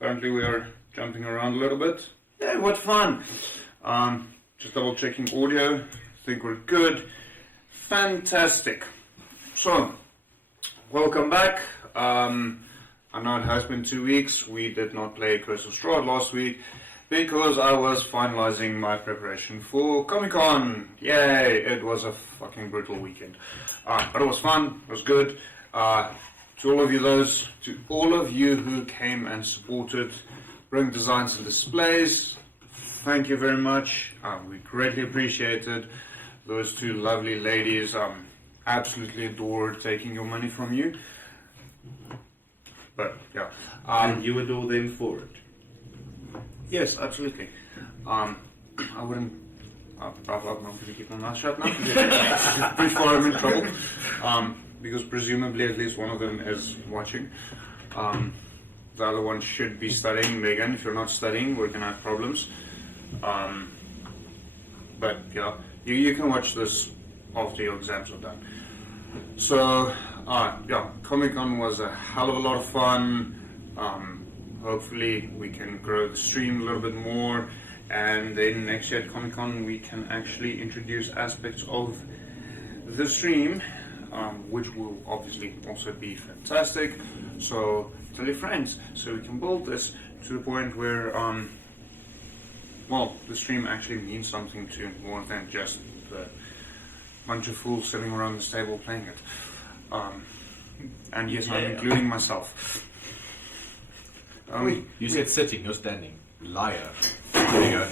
Apparently we are jumping around a little bit. Yeah, what fun! Just double checking audio. I think we're good. Fantastic. So, welcome back. I know it has been 2 weeks. We did not play Curse of Strahd last week because I was finalizing my preparation for Comic-Con. Yay! It was a fucking brutal weekend. But it was fun. It was good. To all of you who came and supported Brink Designs and Displays, thank you very much. We greatly appreciate it. Those two lovely ladies absolutely adored taking your money from you. But yeah, and you adore them for it. Yes, absolutely. I wouldn't. I'm going to keep my mouth shut now before I'm in trouble. Because presumably at least one of them is watching. The other one should be studying. Megan, if you're not studying, we're going to have problems. But yeah, you can watch this after your exams are done. So, yeah, Comic-Con was a hell of a lot of fun. Hopefully we can grow the stream a little bit more. And then next year at Comic-Con we can actually introduce aspects of the stream, which will obviously also be fantastic. So tell your friends, so we can build this to the point where, well, the stream actually means something to more than just the bunch of fools sitting around this table playing it. And yes, yeah. I'm including myself. You said sitting, you're standing. Liar. There you go.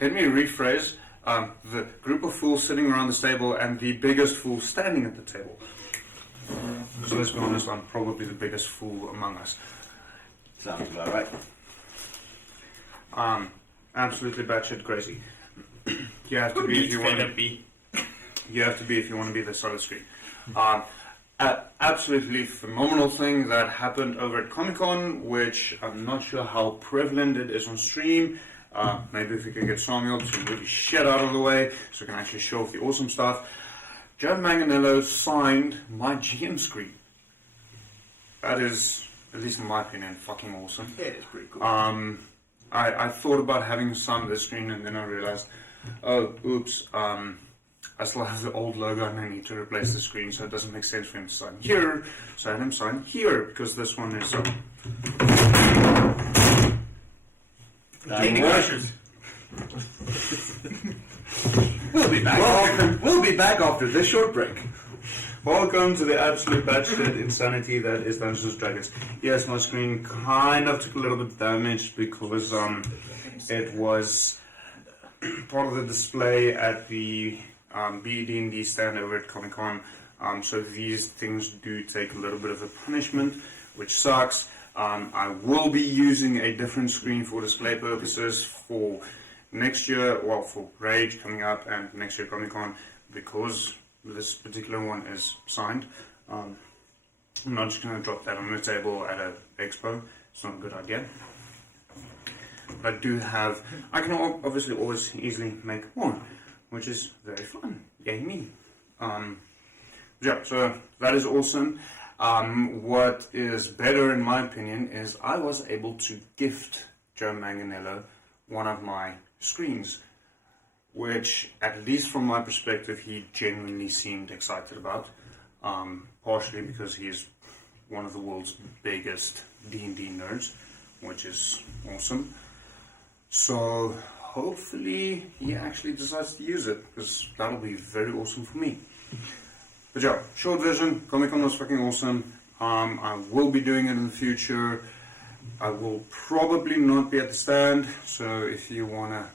Let me rephrase. The group of fools sitting around this table and the biggest fool standing at the table. So let's be honest, I'm probably the biggest fool among us. Sounds about right. Absolutely batshit crazy. You have to be if you want to be. You have to be if you want to be the solid screen. Absolutely phenomenal thing that happened over at Comic-Con, which I'm not sure how prevalent it is on stream. Maybe if we can get Samuel to move his shit out of the way so we can actually show off the awesome stuff. Joe Manganiello signed my GM screen. That is, at least in my opinion, fucking awesome. Yeah, it's pretty cool. I thought about having some of the screen and then I realized, oh, oops, I still have the old logo and I need to replace the screen, so it doesn't make sense for him to sign here. So I had him sign here because this one is We'll be back. We'll be back after this short break. Welcome to the absolute batshit insanity that is Dungeons & Dragons. Yes, my screen kind of took a little bit damaged because it was part of the display at the BD&D stand over at Comic-Con. So these things do take a little bit of a punishment, which sucks. I will be using a different screen for display purposes for next year, well, for Rage coming up and next year Comic-Con, because this particular one is signed. I'm not just going to drop that on the table at an expo. It's not a good idea. But I do have, I can obviously always easily make more, which is very fun. Yay me. Yeah, so that is awesome. What is better in my opinion is I was able to gift Joe Manganiello one of my screens, which at least from my perspective he genuinely seemed excited about, partially because he is one of the world's biggest D&D nerds, which is awesome. So hopefully he actually decides to use it, because that'll be very awesome for me. But yeah, short version, Comic-Con was fucking awesome. I will be doing it in the future. I will probably not be at the stand, so if you want to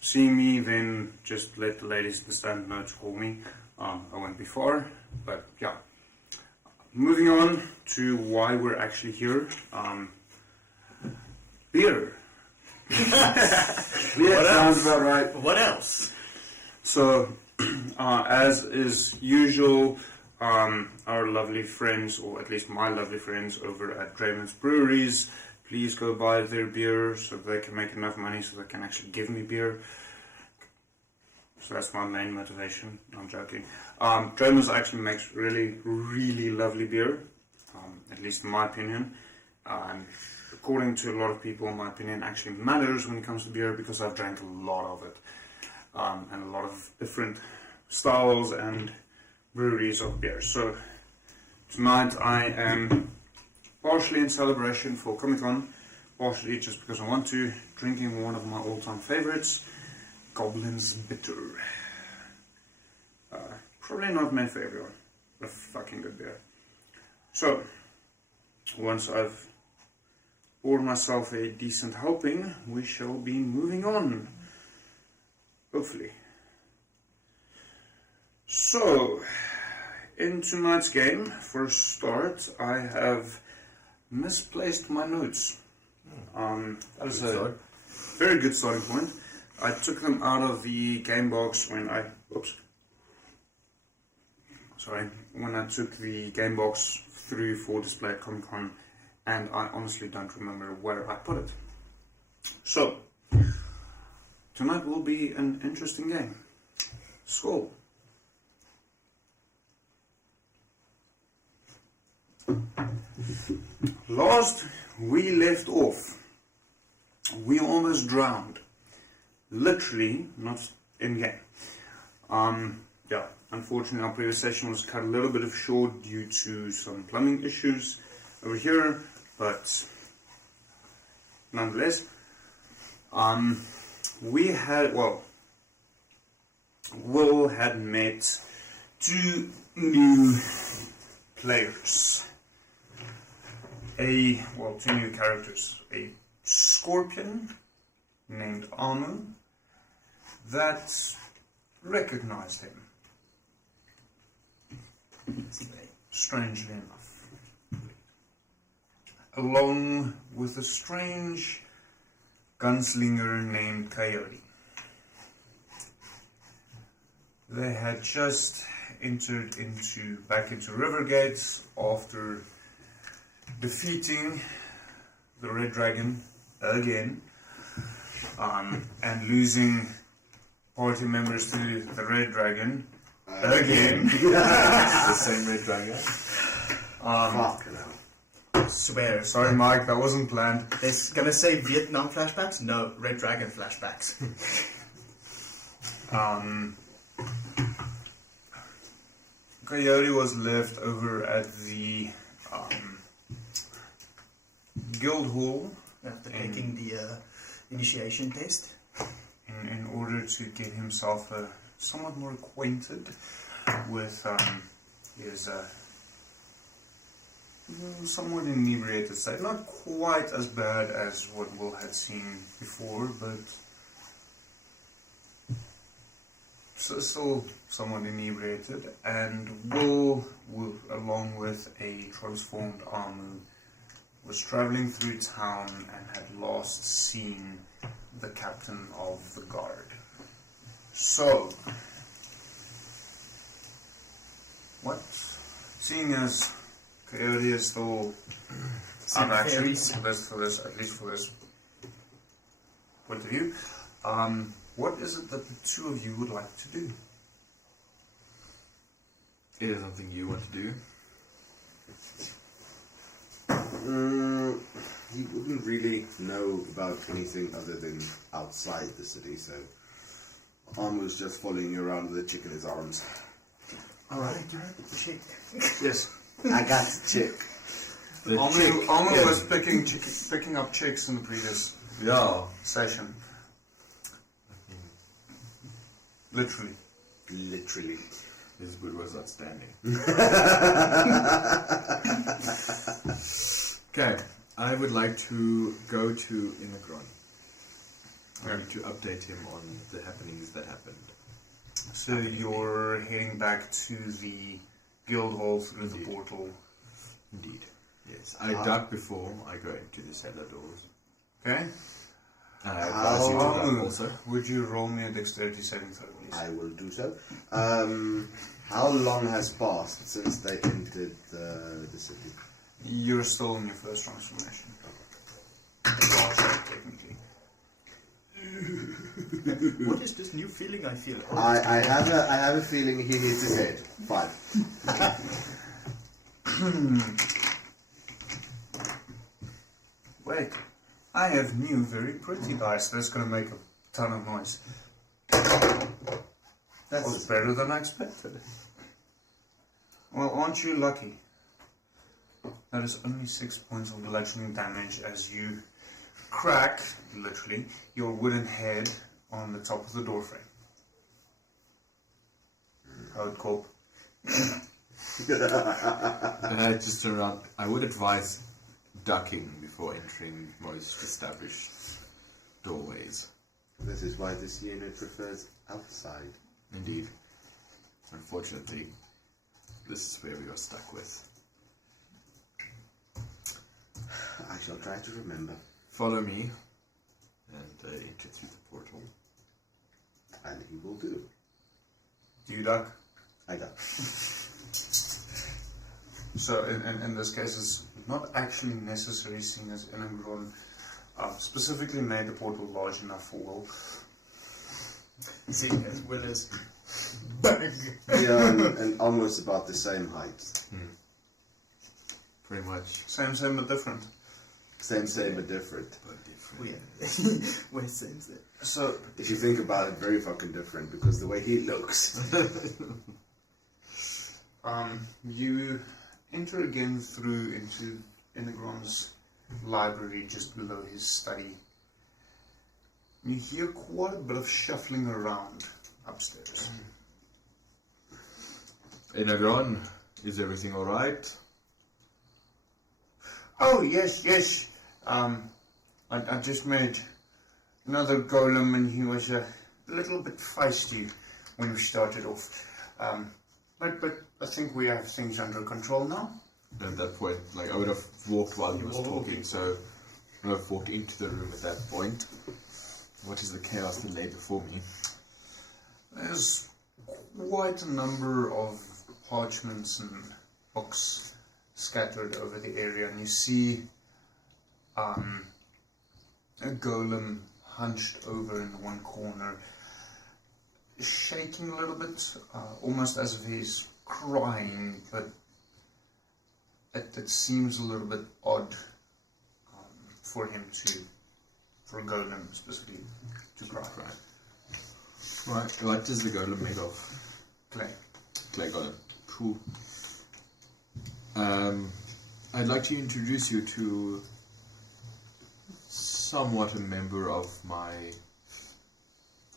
see me, then just let the ladies at the stand know to call me. I won't be far, but yeah. Moving on to why we're actually here. Beer. Yeah, sounds about right. What else? So, as is usual, our lovely friends, or at least my lovely friends over at Draymond's Breweries, please go buy their beer so they can make enough money so they can actually give me beer. So that's my main motivation. No, I'm joking. Draymond's actually makes really, really lovely beer. at least in my opinion. According to a lot of people, my opinion actually matters when it comes to beer because I've drank a lot of it, and a lot of different styles and breweries of beer. So tonight I am partially in celebration for Comic-Con, partially just because I want to, drinking one of my all-time favorites, Goblin's Bitter. Probably not my favorite one, but fucking good beer. So, once I've poured myself a decent helping, we shall be moving on. Hopefully. So, in tonight's game, for a start, I have misplaced my notes. That is a very good starting point. I took them out of the game box when I took the game box through for display at Comic-Con, and I honestly don't remember where I put it. So, tonight will be an interesting game. Skull. Last we left off, we almost drowned. Literally, not in game. Unfortunately our previous session was cut a little bit of short due to some plumbing issues over here, but nonetheless, Will had met 2 new players. 2 new characters. A scorpion named Amu that recognized him. Strangely enough. Along with a strange gunslinger named Coyote. They had just entered back into Rivergate after defeating the Red Dragon again, and losing party members to the Red Dragon again. The same Red Dragon. Fucking hell. Swear. Sorry, Mike, that wasn't planned. They're gonna say Vietnam flashbacks? No, Red Dragon flashbacks. Coyote was left over at the guild hall After taking the initiation test. in order to get himself somewhat more acquainted with his somewhat inebriated state. Not quite as bad as what Will had seen before, but still somewhat inebriated. And Will, along with a transformed Amu, was traveling through town and had last seen the captain of the guard. So, seeing as Coyote is still out of action for this, at least for this point of view, what is it that the 2 of you would like to do? It is something you want to do. He wouldn't really know about anything other than outside the city, so Arm was just following you around with a chick in his arms. Alright, you're a chick. Yes, I got the chick. Amu was picking up chicks in the previous session. Literally. His good was outstanding. Okay, I would like to go to Imigron. To update him on the happenings that happened. So you're heading back to the guild hall through the portal. Indeed. Yes. I duck before I go into the cellar doors. Okay. I advise you to duck also. Would you roll me a dexterity saving throw, please? I will do so. How long has passed since they entered the city? You're still in your first transformation. Technically. What is this new feeling I feel? I have a feeling he hits his head. 5. wait. I have new, very pretty dice. That's going to make a ton of noise. That was better than I expected. Well, aren't you lucky? That is only 6 points of bludgeoning damage as you crack, literally, your wooden head on the top of the doorframe. Code Corp. And I just turn around. I would advise ducking before entering most established doorways. This is why this unit prefers outside. Indeed. Unfortunately, this is where we are stuck with. I shall try to remember. Follow me and enter through the portal. And he will do. Do you duck? I don't. So in this case, it's not actually necessary, seeing as Inagron specifically made the portal large enough for Will. Seeing as Will is Yeah, and almost about the same height. Pretty much. Same but different. Same, but different. But different. weird. We're same. So If you think about it, very fucking different because the way he looks. you enter again through into Inagron's library just below his study. You hear quite a bit of shuffling around upstairs. Inagron, is everything alright? Oh, yes. I just made another golem and he was a little bit feisty when we started off. But I think we have things under control now. At that point, like, I would have walked while he was talking, so I would have walked into the room at that point. What is the chaos that lay before me? There's quite a number of parchments and books scattered over the area, and you see a golem hunched over in one corner, shaking a little bit, almost as if he's crying, but it seems a little bit odd for a golem specifically to cry. Right, what is the golem made of? Clay. Clay golem. Cool. I'd like to introduce you to somewhat a member of my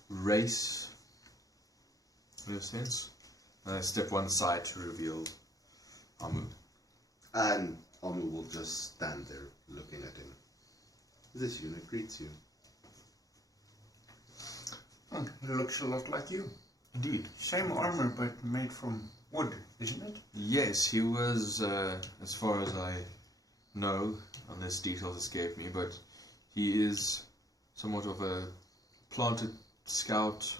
race, in a sense. I step one side to reveal Amu. And Amu will just stand there looking at him. This unit greets you. Oh, it looks a lot like you. Indeed. Same armor, but made from wood, isn't it? Yes, he was, as far as I know, unless details escape me, but he is somewhat of a planted scout,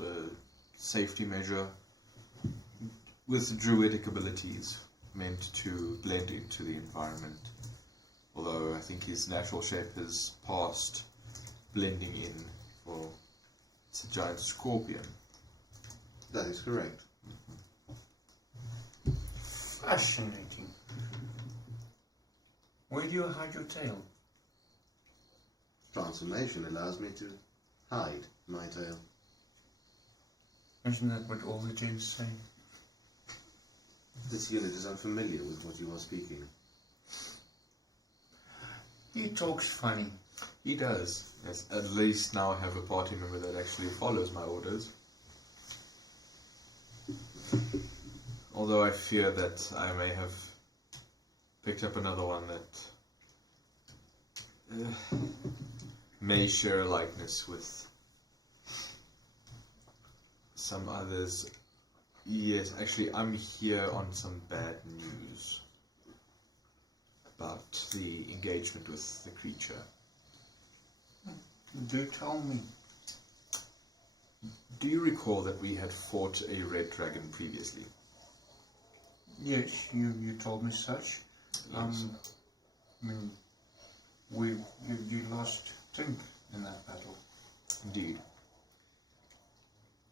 safety measure, with druidic abilities, meant to blend into the environment. Although I think his natural shape is past blending in, for it's a giant scorpion. That is correct. Fascinating. Where do you hide your tail? Transformation allows me to hide my tail. Isn't that what all the gens say? This unit is unfamiliar with what you are speaking. He talks funny. He does. Yes, at least now I have a party member that actually follows my orders. Although I fear that I may have picked up another one that may share a likeness with some others. Yes, actually I'm here on some bad news about the engagement with the creature. Do tell me. Do you recall that we had fought a red dragon previously? Yes, you told me such. Yes. I mean, you lost Tink in that battle. Indeed.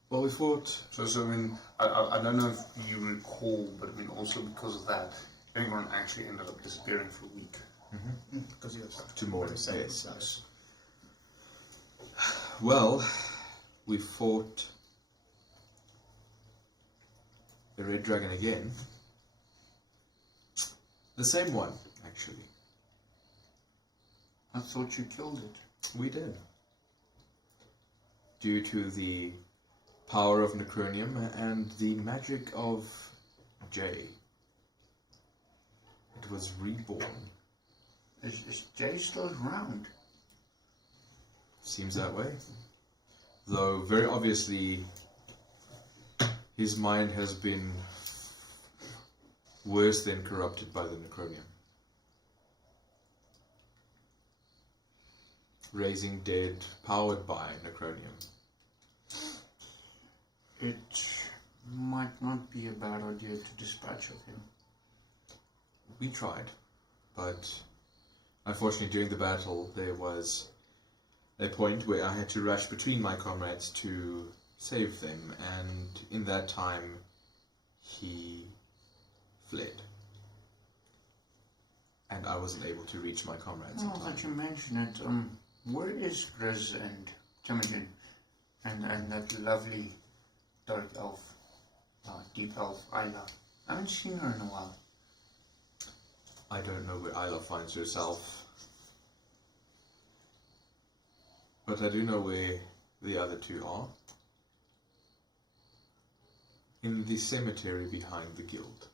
Well, we fought. So I mean, I don't know if you recall, but I mean, also because of that, Ingram actually ended up disappearing for a week. Because you're Two more, the same yes. with us. Well, we fought the red dragon again. The same one, actually. I thought you killed it. We did. Due to the power of Necronium and the magic of Jay. It was reborn. Is Jay still around? Seems that way. Though, very obviously, his mind has been worse than corrupted by the Necronium. Raising dead, powered by Necronium. It might not be a bad idea to dispatch of him. We tried, but unfortunately during the battle there was a point where I had to rush between my comrades to save them, and in that time he fled. And I wasn't able to reach my comrades in Now time. that you mention it, where is Grizz and Temujin and that lovely dark elf, deep elf, Isla? I haven't seen her in a while. I don't know where Isla finds herself, but I do know where the other two are. In the cemetery behind the guild.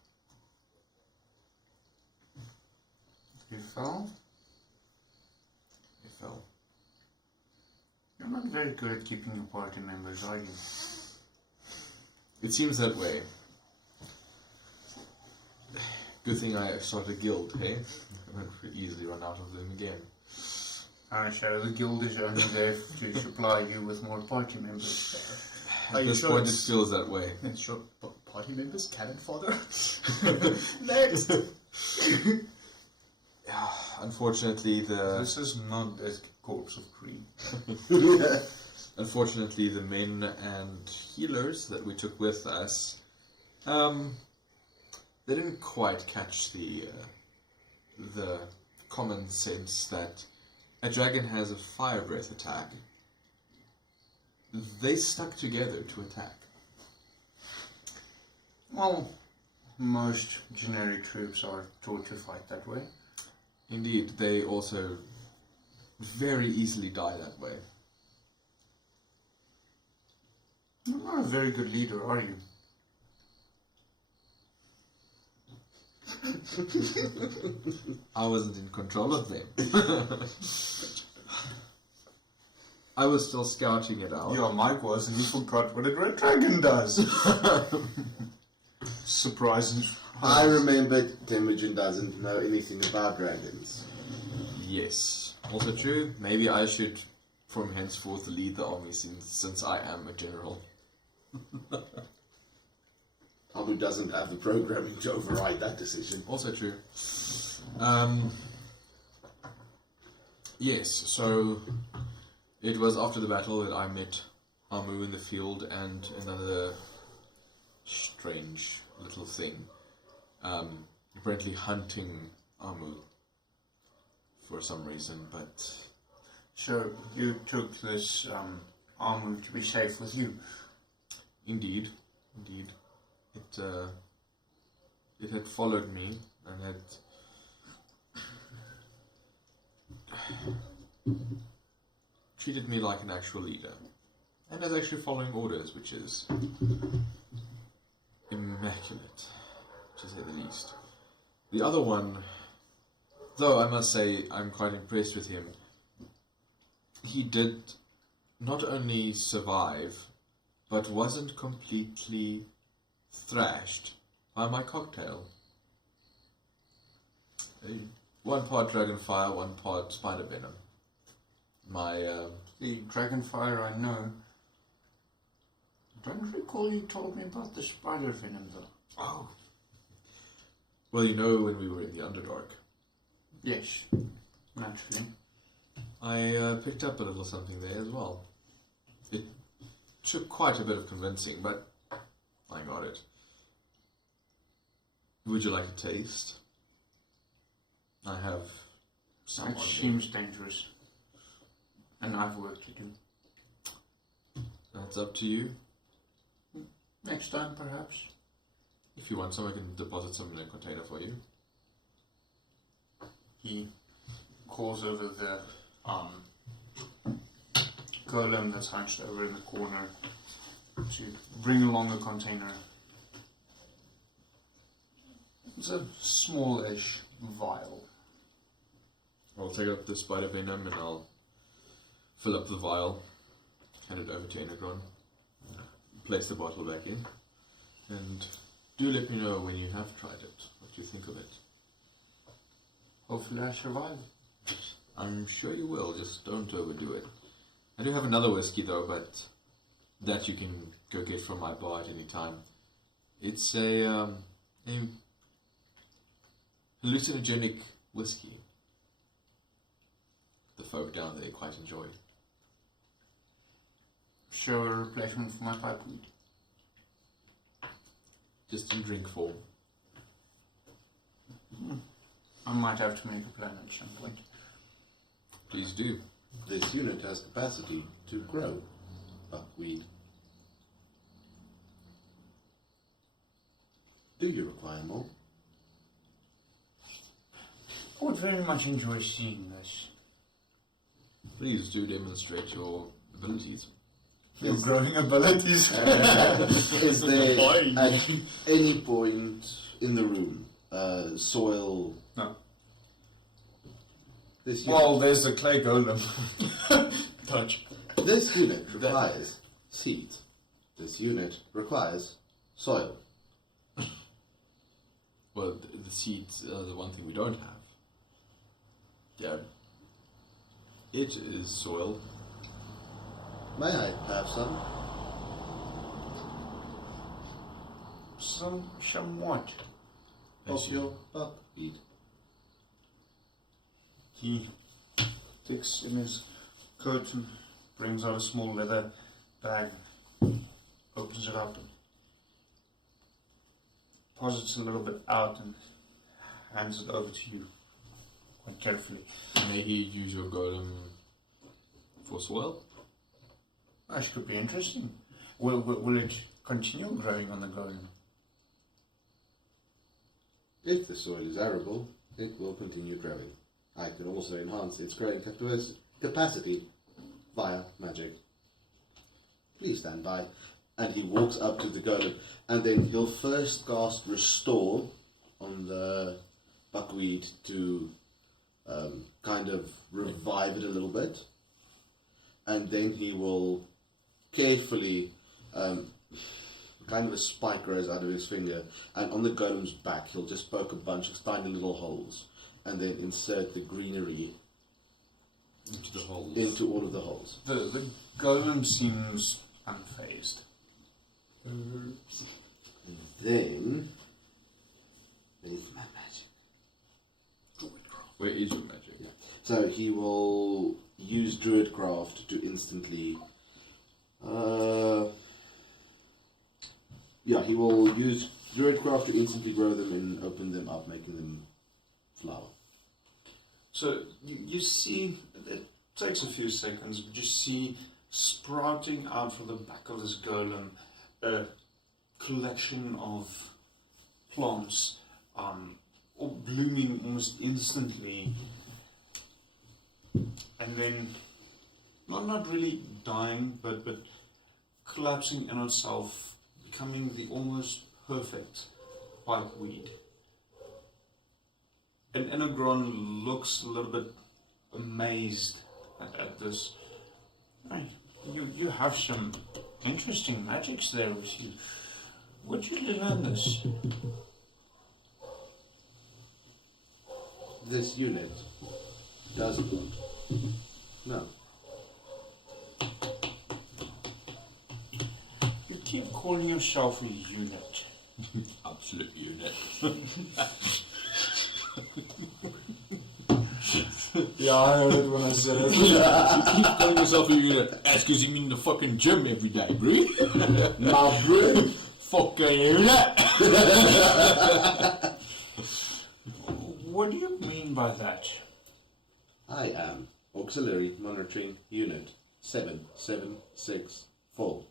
You fell? They fell. You're not very good at keeping your party members, are you? It seems that way. Good thing I started a guild, hey? I would easily run out of them again. So the guild is only there to supply you with more party members. Are At you this sure point, it it's- feels that way. And sure, party members, cannon fodder. Next. Unfortunately, This is not a corpse of Creed. unfortunately, the men and healers that we took with us, they didn't quite catch the common sense that a dragon has a fire breath attack. They stuck together to attack. Well, most generic troops are taught to fight that way. Indeed, they also very easily die that way. You're not a very good leader, are you? I wasn't in control of them. I was still scouting it out. Yeah, Mike was, and he forgot what a red dragon does. Surprising. I remember Temujin doesn't know anything about dragons. Yes. Also true, maybe I should from henceforth lead the army since I am a general. Amu doesn't have the programming to override that decision. Also true. Yes, so it was after the battle that I met Amu in the field and another strange little thing. Apparently hunting Amu for some reason, but So you took this armor to be safe with you. indeed. It had followed me and had treated me like an actual leader. And is actually following orders, which is immaculate, to say the least. The other one, though I must say I'm quite impressed with him, he did not only survive, but wasn't completely thrashed by my cocktail. One part dragon fire, one part spider venom. The dragonfire I know. I don't recall you told me about the spider venom though. Oh. Well, you know when we were in the Underdark, Yes, naturally. I picked up a little something there as well. It took quite a bit of convincing, but I got it. Would you like a taste? I have It seems dangerous. And I've work to do. That's up to you. Next time, perhaps. If you want some, I can deposit some in a container for you. He calls over the golem that's hunched over in the corner to bring along a container. It's a smallish vial. I'll take up the spider venom and I'll fill up the vial, hand it over to Enegron, place the bottle back in, and do let me know when you have tried it, what you think of it. Hopefully I survive. I'm sure you will, just don't overdo it. I do have another whiskey though, but that you can go get from my bar at any time. It's a hallucinogenic whiskey. The folk down there quite enjoy. Show a replacement for my pipe weed. Just in drink form. I might have to make a plan at some point. Please do. This unit has capacity to grow buckwheat. Do you require more? I would very much enjoy seeing this. Please do demonstrate your abilities. Your growing abilities. Is there at any point in the room soil? No. This Well, there's the clay golem. Touch. This unit requires seeds. This unit requires soil. Well, the seeds are the one thing we don't have. Yeah. It is soil. May I have some? Somewhat. Of your buckwheat. He digs in his coat and brings out a small leather bag, opens it up and posits a little bit out and hands it over to you quite carefully. May he use your golem for soil? That could be interesting. Will it continue growing on the golem? If the soil is arable, it will continue growing. I can also enhance its growing capacity via magic. Please stand by. And he walks up to the golem, and then he'll first cast Restore on the buckwheat to kind of revive it a little bit. And then he will carefully, kind of a spike grows out of his finger, and on the golem's back he'll just poke a bunch of tiny little holes, and then insert the greenery Into the holes. into all of the holes. The golem seems unfazed. Then, with my magic. Where is your magic? Yeah. So he will use Druidcraft to instantly. He will use Druidcraft to instantly grow them and open them up, making them flower. So you see, it takes a few seconds, but you see sprouting out from the back of this golem a collection of plants, all blooming almost instantly, and then not really dying, but collapsing in itself, becoming the almost perfect pipeweed. And Enegron looks a little bit amazed at this. Hey, you have some interesting magics there with you. Where'd you learn this? This unit doesn't. No. You keep calling yourself a unit. Absolute unit. Yeah, I heard it when I said it. You keep calling yourself a unit. That's because you mean the fucking gym every day, bro. My bro. Fucking unit. What do you mean by that? I am Auxiliary Monitoring Unit 7764.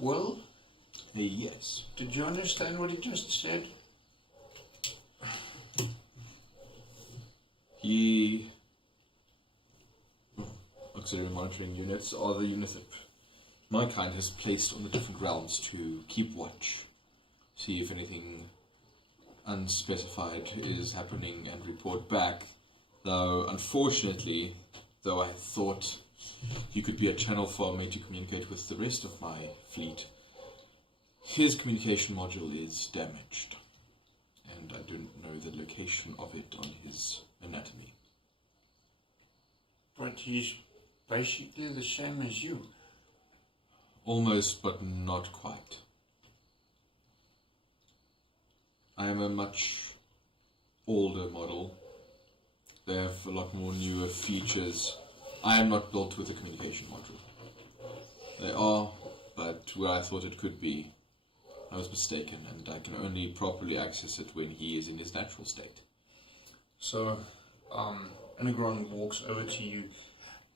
Will, Yes. did you understand what he just said? Auxiliary monitoring units are the units that my kind has placed on the different realms to keep watch, see if anything unspecified is happening and report back. Though, unfortunately, though I thought you could be a channel for me to communicate with the rest of my fleet, his communication module is damaged, and I don't know the location of it on his anatomy. But he's basically the same as you. Almost, but not quite. I am a much older model. They have a lot more newer features. I am not built with a communication module. They are, but where I thought it could be, I was mistaken, and I can only properly access it when he is in his natural state. So, Enegron walks over to you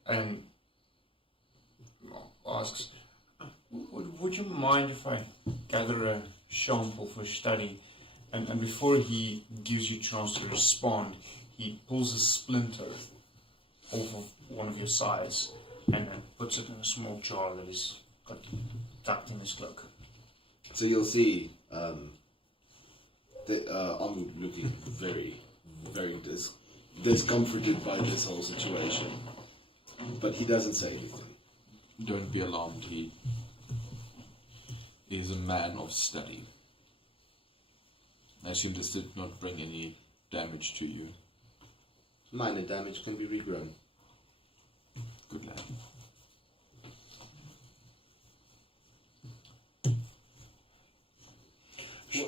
and asks, would you mind if I gather a sample for study? And before he gives you a chance to respond, he pulls a splinter off of one of your sides and then puts it in a small jar that is got tucked in his cloak. So you'll see, I'm looking very, very discomforted by this whole situation. But he doesn't say anything. Don't be alarmed, he is a man of study. I assume this did not bring any damage to you. Minor damage can be regrown. Good lad.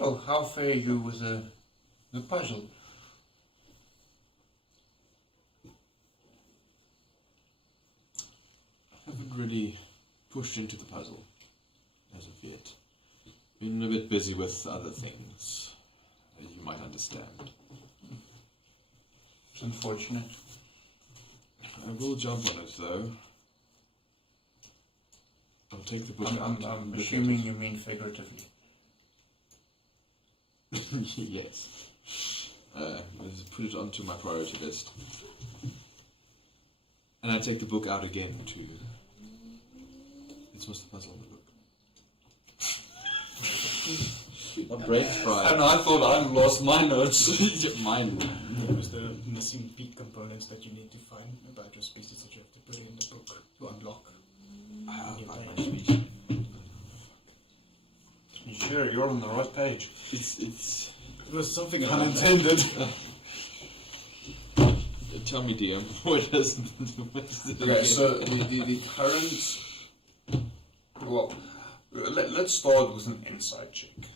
Well, how fare you with the puzzle? I haven't really pushed into the puzzle as of yet. Been a bit busy with other things, as you might understand. It's unfortunate. I will jump on it though. I'll take the book. I'm assuming you mean figuratively. Yes. Let's put it onto my priority list. And I take the book out again to... It's what's the puzzle in the book? What breaks pride? And I thought I lost my notes. Mine. It was the missing peak components that you need to find about your species that you have to put in the book to unlock. You sure you're on the right page? It was something Unintended. Tell me, DM, what does Okay, so the current... Well, let's start with an insight check.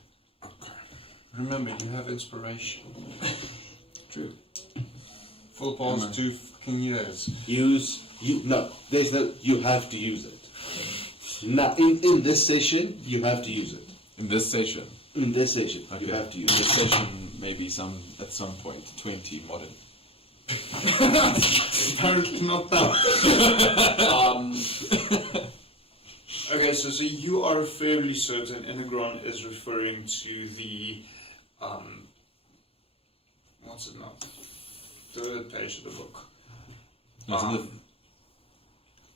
Remember, you have inspiration. True. For the past 2 fucking years. You have to use it. Now, in this session, you have to use it. In this session? In this session, Okay. you have to use In it. this session, maybe at some point, 20 modern. Apparently not that. Okay, so you are fairly certain Enegron is referring to the what's it now? 3rd page of the book.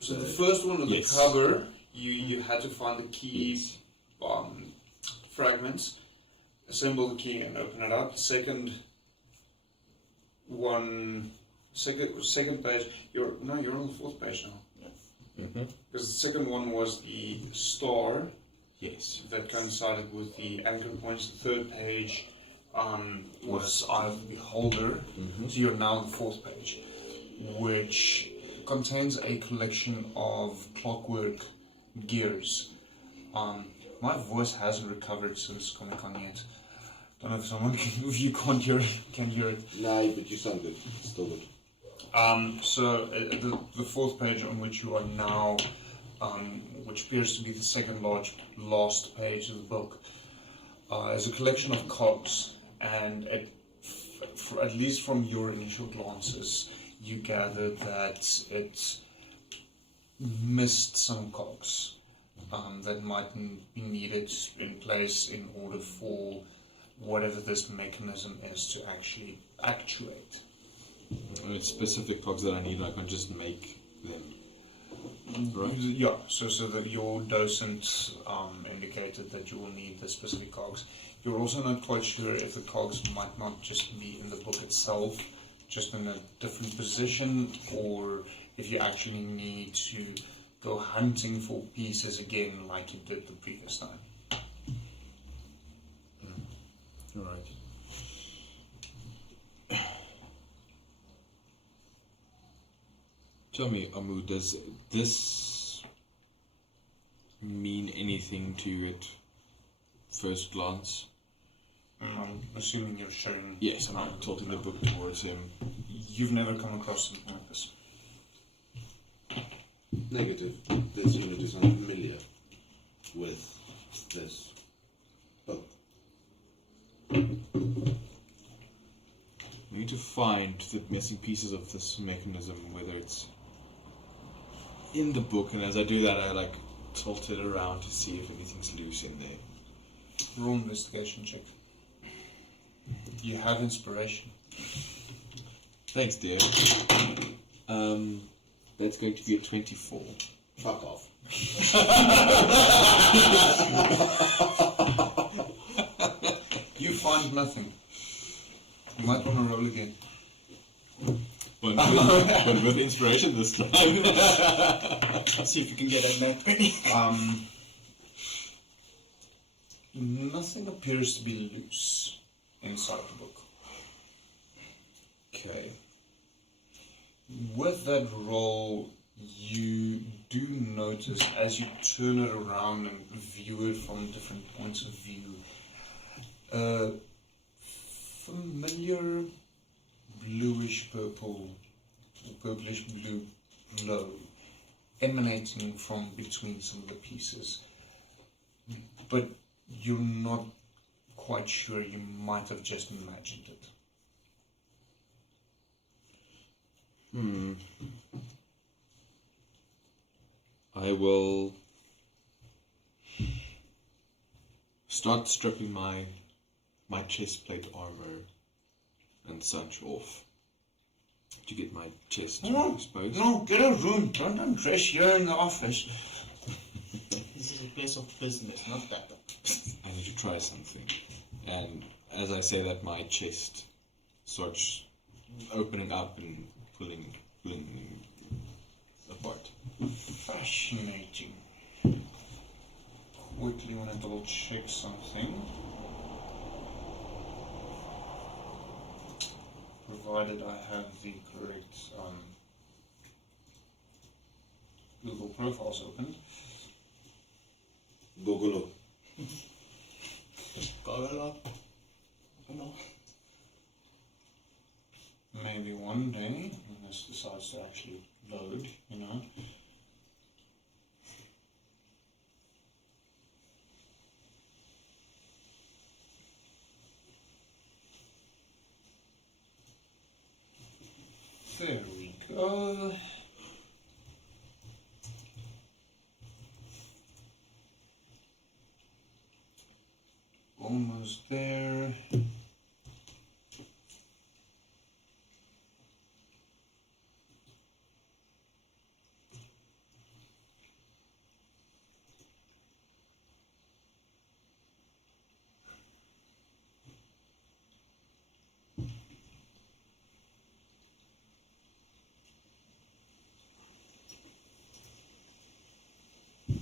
So the first one of the Yes. cover, you had to find the key fragments, assemble the key and open it up. Second page, you're on the 4th page now. Because the second one was the star. Yes. That coincided with the anchor points. The 3rd page was Eye of the Beholder. So you're now on the 4th page, which contains a collection of clockwork gears. My voice hasn't recovered since Comic-Con yet. Don't know if if you can hear it. Nah, but you sound good. Still good. So the 4th page on which you are now, which appears to be the second last page of the book, is a collection of cogs, and at least from your initial glances, you gather that it missed some cogs that might be needed in place in order for whatever this mechanism is to actually actuate. It's specific cogs that I need, I can just make them. Right? Yeah, so that your docent indicated that you will need the specific cogs. You're also not quite sure if the cogs might not just be in the book itself, just in a different position, or if you actually need to go hunting for pieces again like you did the previous time. Alright. Tell me, Amu, does this mean anything to you at first glance? I'm assuming you're showing... Yes, and I'm tilting the book towards him. You've never come across something like this. Negative. This unit is unfamiliar with this book. We need to find the missing pieces of this mechanism, whether it's in the book, and as I do that, I tilt it around to see if anything's loose in there. Roll investigation check. You have inspiration. Thanks, dear. That's going to be a 24. Fuck off. You find nothing. You might want to roll again. But with inspiration this time. See if you can get a net penny. Nothing appears to be loose inside the book. Okay. With that roll, you do notice as you turn it around and view it from different points of view, a familiar bluish purple, or purplish blue glow emanating from between some of the pieces. But you're not quite sure, you might have just imagined it. I will start stripping my chest plate armor and such off to get my chest exposed. No, get a room. Don't undress here in the office. This is a place of business, not that. I need to try something. And as I say that, my chest starts opening up and pulling apart. Fascinating. Quickly want to double check something. Provided I have the correct Google profiles open. Google. Maybe one day, when this decides to actually load, you know. There we go. Almost there.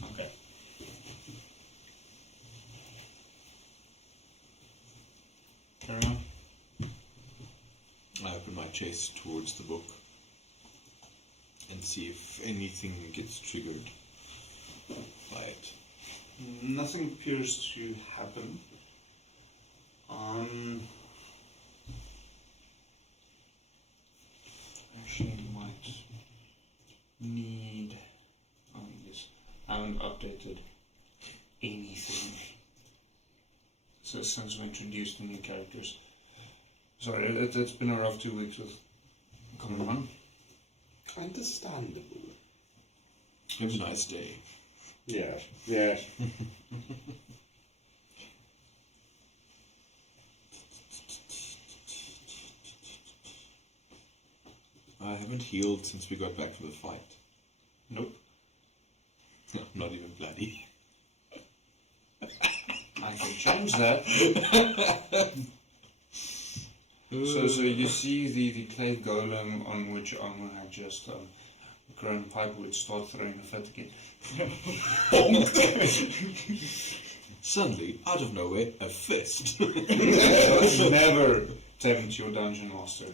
Okay. Carry on. I open my chest towards the book and see if anything gets triggered by it. Nothing appears to happen. Actually, might need. Yes, I haven't updated anything since we introduced the new characters. Sorry, it's been a rough 2 weeks with Common One. Understandable. Have a nice day. Yes, yes. I haven't healed since we got back from the fight. Nope. Not even bloody. I can change that. So you see the clay golem on which Armor had just grown pipe would start throwing a fit again. Suddenly, out of nowhere, a fist. Never tempt your dungeon master.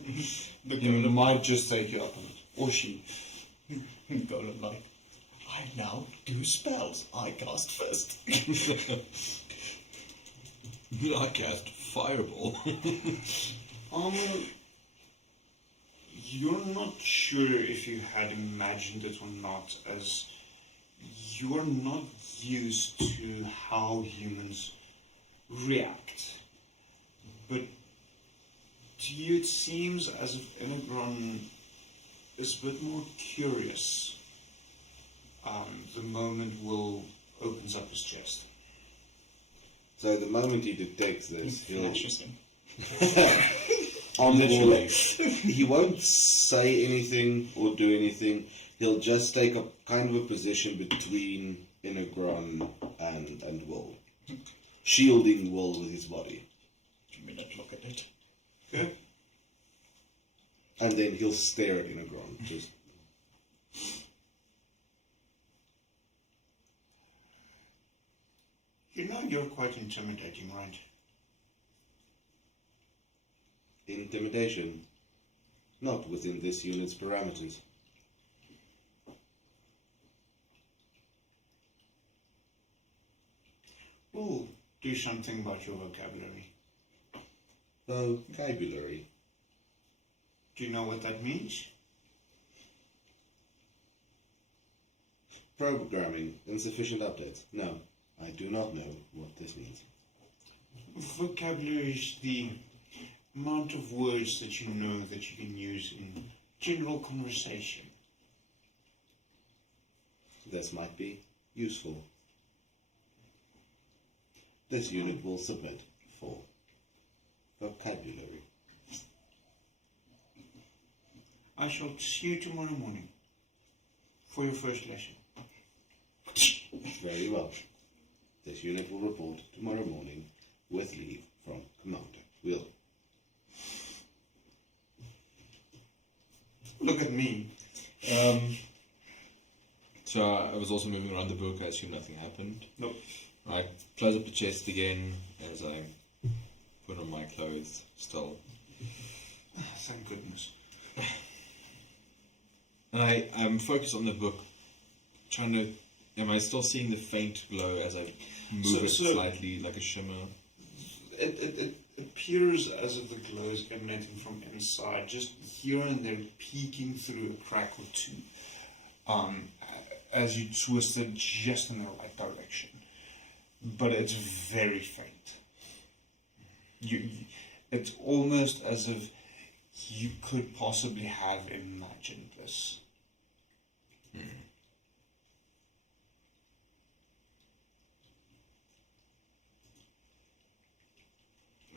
He might just take you up on it. Or she. Golem like, I now do spells. I cast first. I cast fireball. You're not sure if you had imagined it or not, as you're not used to how humans react. But to you it seems as if Enegron is a bit more curious the moment Will opens up his chest. So the moment he detects this, He he'll flashes him. on the wall. Literally. He won't say anything or do anything. He'll just take a kind of a position between Inegron and Will, shielding Will with his body, Let me not look at it. and then he'll stare at Inegron. Just You know you're quite intimidating, right? intimidation, not within this unit's parameters. We'll do something about your vocabulary. Vocabulary. Do you know what that means? Programming. Insufficient updates. No, I do not know what this means. Vocabulary is the amount of words that you know that you can use in general conversation. This might be useful. This unit will submit for vocabulary. I shall see you tomorrow morning for your first lesson. Very well. This unit will report tomorrow morning with leave from Commander Will. Look at me. So I was also moving around the book. I assume nothing happened. Nope. I close up the chest again as I put on my clothes. Still, Thank goodness. and I'm focused on the book, trying to. Am I still seeing the faint glow as I move it slightly, like a shimmer? It appears as if the glow is emanating from inside, just here and there, peeking through a crack or two, as you twist it just in the right direction. But it's very faint. It's almost as if you could possibly have imagined this.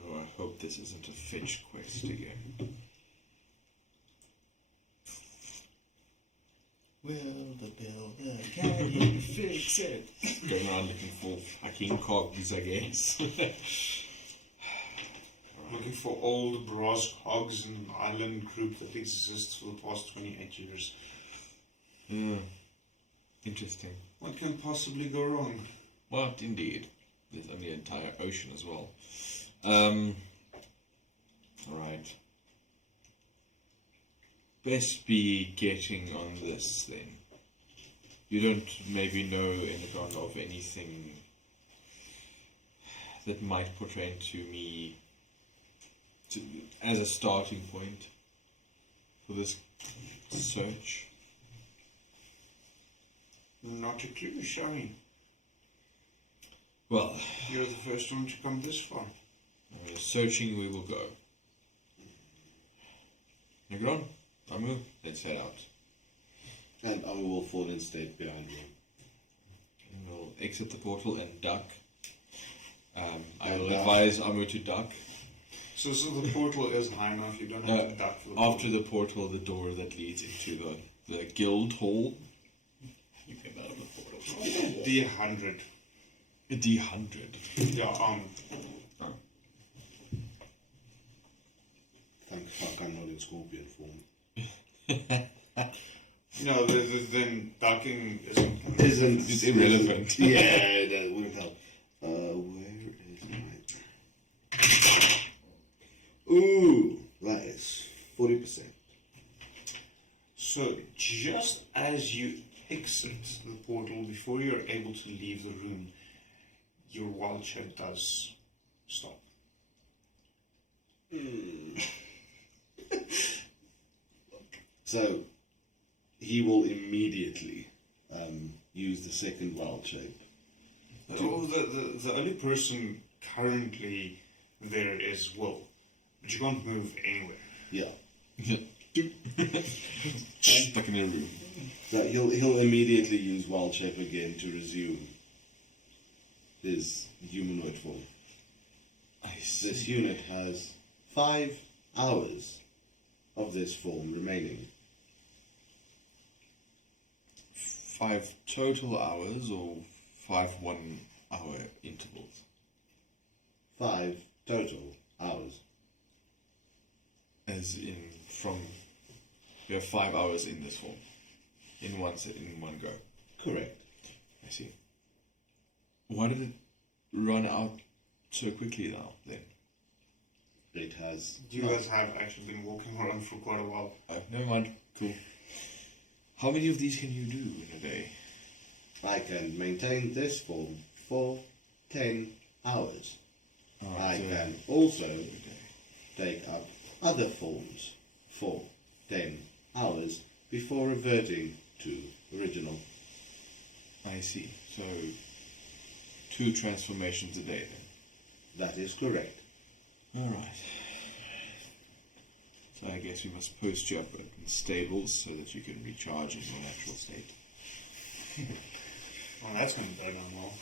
Oh, I hope this isn't a fetch quest again. Will the builder, can he fix it? Going around looking for fucking cogs, I guess. Looking for old brass cogs in an island group that exists for the past 28 years. Yeah. Interesting. What can possibly go wrong? What indeed? There's only an entire ocean as well. Alright. Best be getting on this then. You don't maybe know anything of anything that might portray to me as a starting point for this search? Not a clue, sorry. Well, You're the first one to come this far. searching we will go. Negron, Amu, let's head out. And I will fall in state behind you. And we'll exit the portal and duck. I And will duck. advise Amu to duck. So the portal is high enough, you don't have to duck for the After the portal, the door that leads into the guild hall. You came out of the portal. D100. D100. Yeah, Thank fuck I'm not in scorpion form. No, then ducking isn't... It's irrelevant. Yeah, that wouldn't help. Where is my... Ooh, that is 40%. So, just as you exit the portal, before you're able to leave the room, your wild shape does stop. So, he will immediately use the second wild shape. The only person currently there is Will, but you can't move anywhere. Yeah. Stuck in a room. So he'll immediately use wild shape again to resume his humanoid form. I see. This unit has 5 hours of this form remaining. 5 total hours or 5 1 hour intervals? 5 total hours. As in from we have 5 hours in this form. In one go. Correct. I see. Why did it run out so quickly now then? It has. You guys have actually been walking around for quite a while. Never mind. Cool. How many of these can you do in a day? I can maintain this form for 10 hours. I can also take up other forms for 10 hours before reverting to original. I see. So 2 transformations a day then. That is correct. Alright. So I guess we must post you up in stables so that you can recharge in your natural state. Well, that's going to go down well.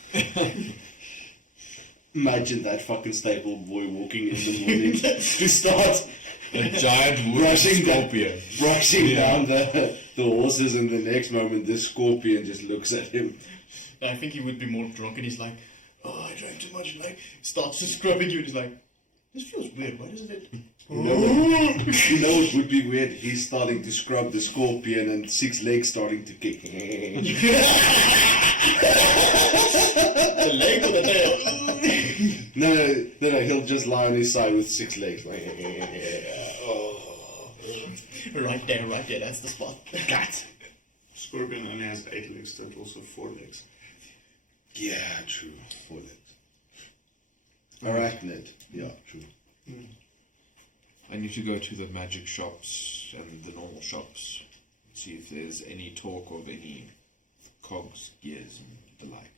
Imagine that fucking stable boy walking in the morning to start A giant wood scorpion. brushing down the horses, and the next moment this scorpion just looks at him. I think he would be more drunk and he's like, oh, I drank too much, and like starts to scrubbing you and he's like, this feels weird, why doesn't it? You know it would be weird. He's starting to scrub the scorpion and 6 legs starting to kick. The leg or the tail? No, he'll just lie on his side with 6 legs. Like, Right there, that's the spot. Cat. Scorpion only has 8 legs, so also 4 legs. Yeah, true. 4 legs. Arachnid. Yeah, true. I need to go to the magic shops and the normal shops, see if there's any talk of any cogs, gears, and the like.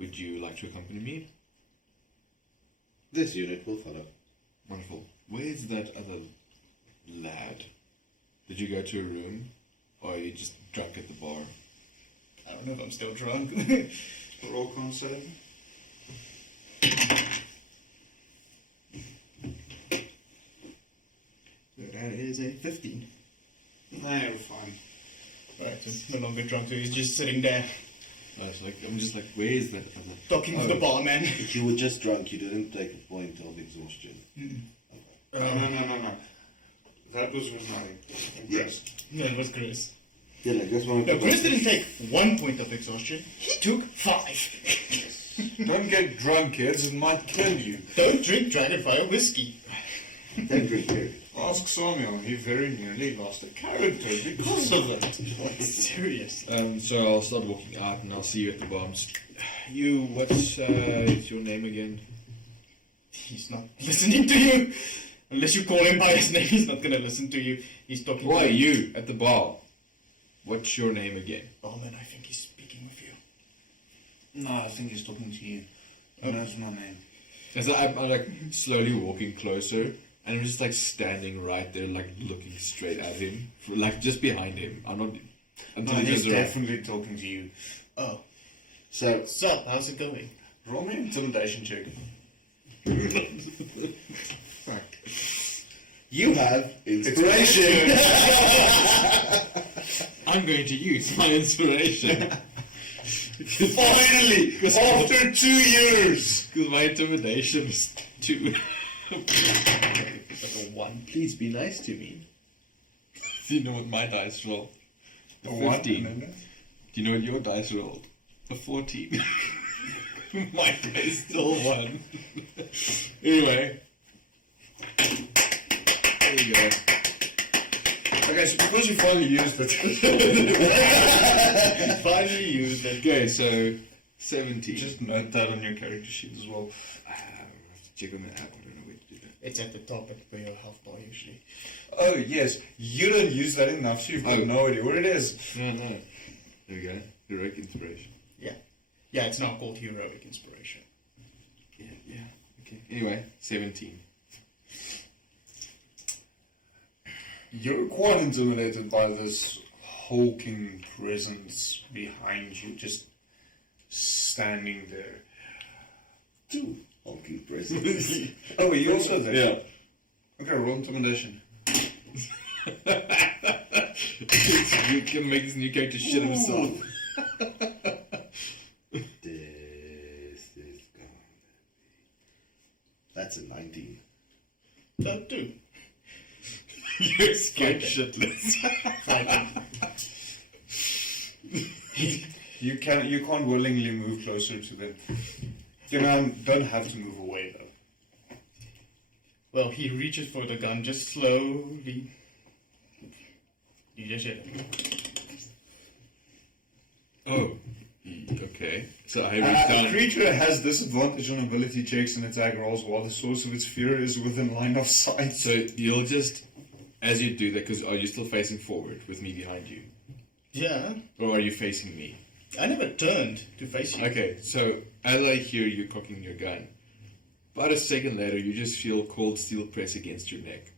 Would you like to accompany me? This unit will follow. Wonderful. Where's that other lad? Did you go to a room, or are you just drunk at the bar? I don't know if I'm still drunk. Roll con save. That is a 15. Nah, you're fine. Right, so no longer drunk, so he's just sitting there I'm just like, where is that other? talking to the barman. If you were just drunk, you didn't take a point of exhaustion. No. That was with my Yes. No, it was Chris. Yeah, like that's one of No, Chris didn't take 1 point of exhaustion. He took 5. Don't get drunk, kids. It might kill you. Don't drink Dragonfire whiskey. Don't drink beer. Ask Samuel. He very nearly lost a character because of it. Serious. So I'll start walking out, and I'll see you at the bar. What's your name again? He's not listening to you. Unless you call him by his name, he's not gonna listen to you. He's talking Why, to you, at the bar. What's your name again? Barman, I think he's speaking with you. No, I think he's talking to you. Oh, that's my name. And so I'm like slowly walking closer, and I'm just like standing right there, like looking straight at him, like just behind him. I'm not. Until No, he he's turns around. definitely talking to you. Oh, So, so how's it going? Roll me an intimidation check. you have inspiration. I'm going to use my inspiration. Finally! After 2 years! Because my intimidation is 2. Like a 1. Please be nice to me. Do you know what my dice roll? A 15. Do you know what your dice rolled? A 14. My dice still 1. Anyway. There you go. Okay, so because you finally used it. Finally used it. Okay, so 17. Just note that on your character sheet as well. I have to check on my app. I don't know where to do that. It's at the top at where your health bar usually. Oh, yes. You don't use that enough, so you've got no idea where it is. No. There we go. Heroic inspiration. Yeah, it's now called Heroic Inspiration. Yeah. Okay. Anyway, 17. You're quite intimidated by this hulking presence behind you, just standing there. Two hulking presents. Oh, you also there? Yeah. Okay, roll intimidation. You can make this new character shit himself. This is gonna be... That's a 19. That too. You're scared shitless. You can't willingly move closer to them. You don't have to move away though. Well, he reaches for the gun just slowly. You just hit him. Oh. Okay. So I reach A down. creature has disadvantage on ability checks and attack rolls while the source of its fear is within line of sight. So you'll just, as you do that, because are you still facing forward with me behind you? Yeah, Or are you facing me? I never turned to face you. Okay, so as I hear you cocking your gun, about a second later you just feel cold steel press against your neck.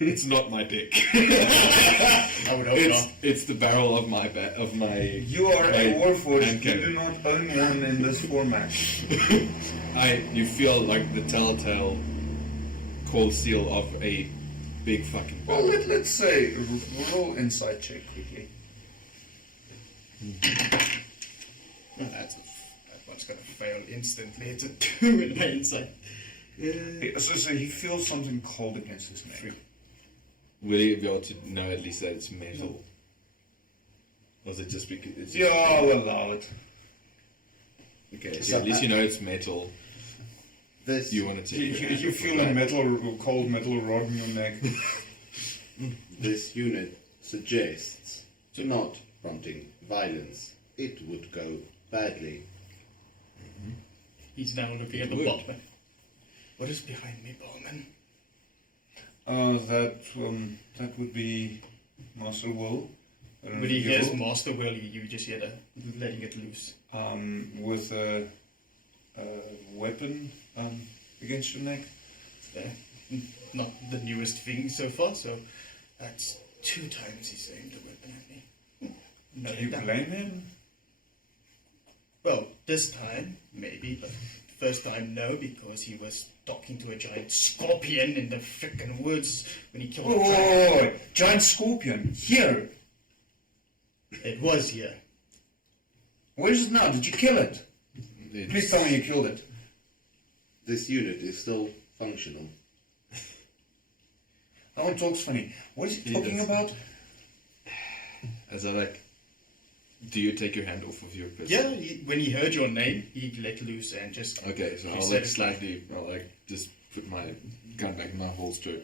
It's not my dick. I would hope not. It's the barrel of my You are a my warforged. hand You cannon. do not own one in this format. You feel like the telltale cold steel of a big fucking Well, barrel. let's say roll insight check quickly. No, that one's gonna fail instantly. It's a 2 in my insight. So he feels something cold against his neck. Will you be able to know at least that it's metal? Or is it just because it's... Yeah, I'll allow it. Okay, so at least you know it's metal. This, You want to take your hand You off of feel that. a cold metal rod in your neck. this unit suggests not fronting violence. It would go badly. He's now looking at the Good. bottom. What is behind me, Bowman? That would be Master Will. When he hears Master Will, you just hear the letting it loose. With a weapon against your neck. Not the newest thing so far, so that's 2 times he's aimed a weapon at me. No, Do you blame him? Well, this time, maybe, but first time, no, because he was talking to a giant scorpion in the frickin' woods when he killed a dragon. Oh, giant scorpion. Here. It was here. Where is it now? Did you kill it? Please tell me you killed it. This unit is still functional. That one talks funny. What is he talking does. about? As I like, do you take your hand off of your pistol? Yeah, when he heard your name, he let loose and just... Okay, so he I'll said like it slightly, I'll like just put my gun back in my holster.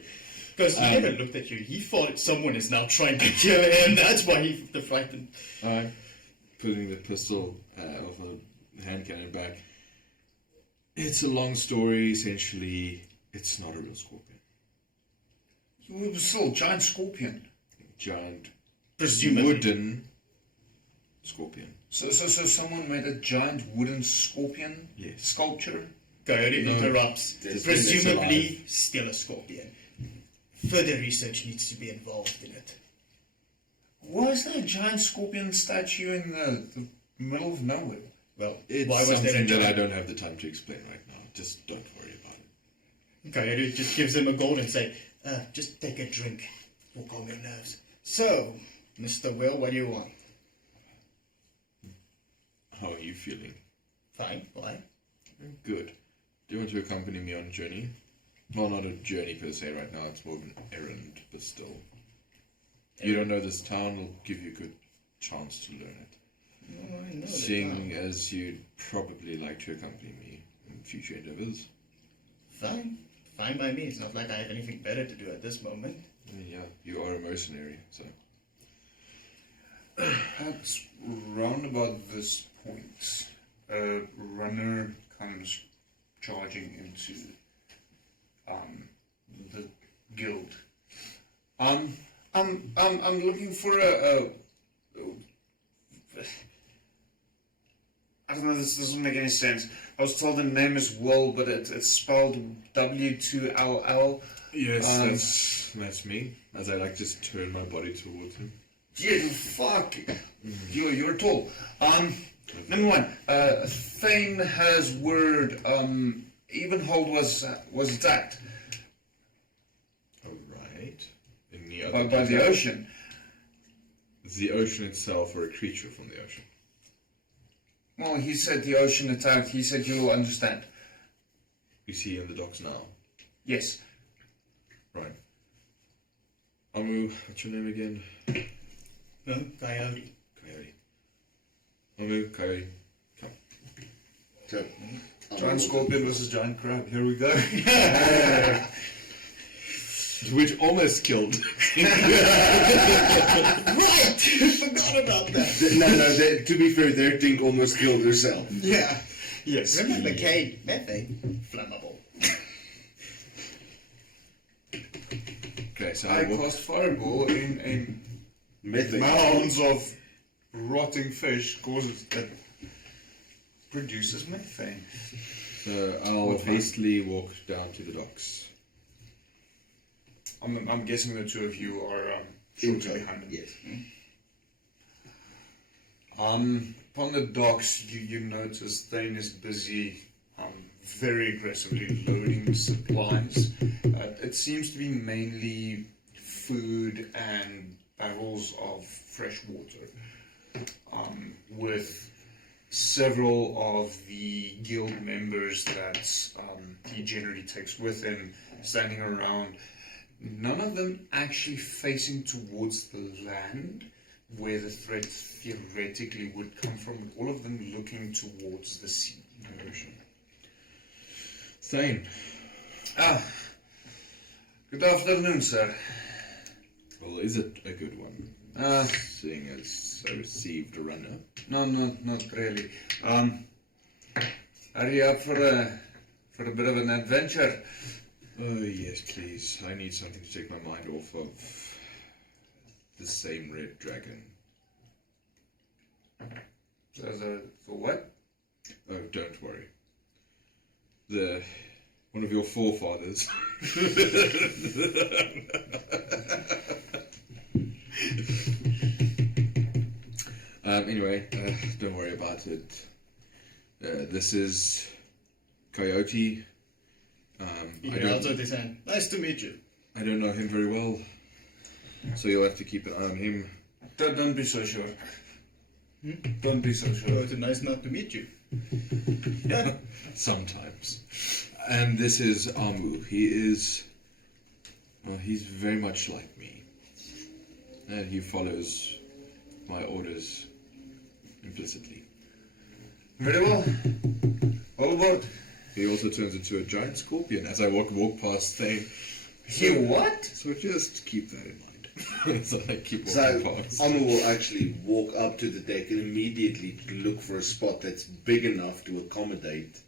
Because he never looked at you. He thought someone is now trying to kill him. That's why he's frightened. Putting the pistol off the hand cannon back. It's a long story. Essentially, it's not a real scorpion. It was still a giant scorpion. Giant Presumably. wooden scorpion. So someone made a giant wooden scorpion Yes. sculpture? Coyote No. interrupts. It's Presumably still a scorpion. Further research needs to be involved in it. Why is there a giant scorpion statue in the middle of nowhere? Well, It's why was there a something that I giant? don't have the time to explain right now. Just don't worry about it. Coyote just gives him a gold and say, just take a drink. Will calm your nerves. So, Mr. Will, what do you want? How are you feeling? Fine, why? Good. Do you want to accompany me on a journey? Well, not a journey per se right now, it's more of an errand, but still. You don't know this town, will give you a good chance to learn it. No, I know that Seeing now. as you'd probably like to accompany me in future endeavors. Fine. Fine by me. It's not like I have anything better to do at this moment. Yeah, you are a mercenary, so. At round about this point, a runner comes charging into the guild. I'm looking for a I don't know. This doesn't make any sense. I was told the name is Will, but it's spelled W2LL. Yes, that's me. As I like just turn my body towards him. Yeah, fuck. You're tall. Number one, Thane has word, Evenhold was attacked Alright. Any by other the ocean. The ocean itself, or a creature from the ocean? Well, he said the ocean attacked. He said you'll understand. Is he in the docks now? Yes. Right. Amu, what's your name again? No, Coyote. Coyote. Amu, Coyote, come. So, Giant scorpion versus giant crab. Here we go. Which almost killed. Right! Forgot about that. no, to be fair, their thing almost killed herself. Yeah. Yes. Remember Cade? Methane. Flammable. Okay, so I I walk. cast fireball in Methane. mounds of rotting fish that produces methane. So I'll hastily walk down to the docks. I'm guessing the two of you are shortly behind him. Yes. Upon the docks, you notice Thane is busy, very aggressively loading supplies. It seems to be mainly food and barrels of fresh water, with several of the guild members that he generally takes with him standing around. None of them actually facing towards the land where the threat theoretically would come from. All of them looking towards the sea, the ocean. Thane. Good afternoon, sir. Well, is it a good one? Seeing as I received a runner. No, not really. Are you up for a bit of an adventure? Oh, yes, please. I need something to take my mind off of the same red dragon. The what? Oh, don't worry. One of your forefathers. Anyway, don't worry about it. This is Coyote. He holds out his hand. Nice to meet you. I don't know him very well, so you'll have to keep an eye on him. Don't be so sure. Don't be so Oh, sure. it's nice not to meet you. Sometimes. And this is Amu. He is... Well, he's very much like me. And he follows my orders implicitly. Very well. All aboard. He also turns into a giant scorpion as I walk past Thane. You what? So just keep that in mind. So I keep walking So, past. Anu will actually walk up to the deck and immediately look for a spot that's big enough to accommodate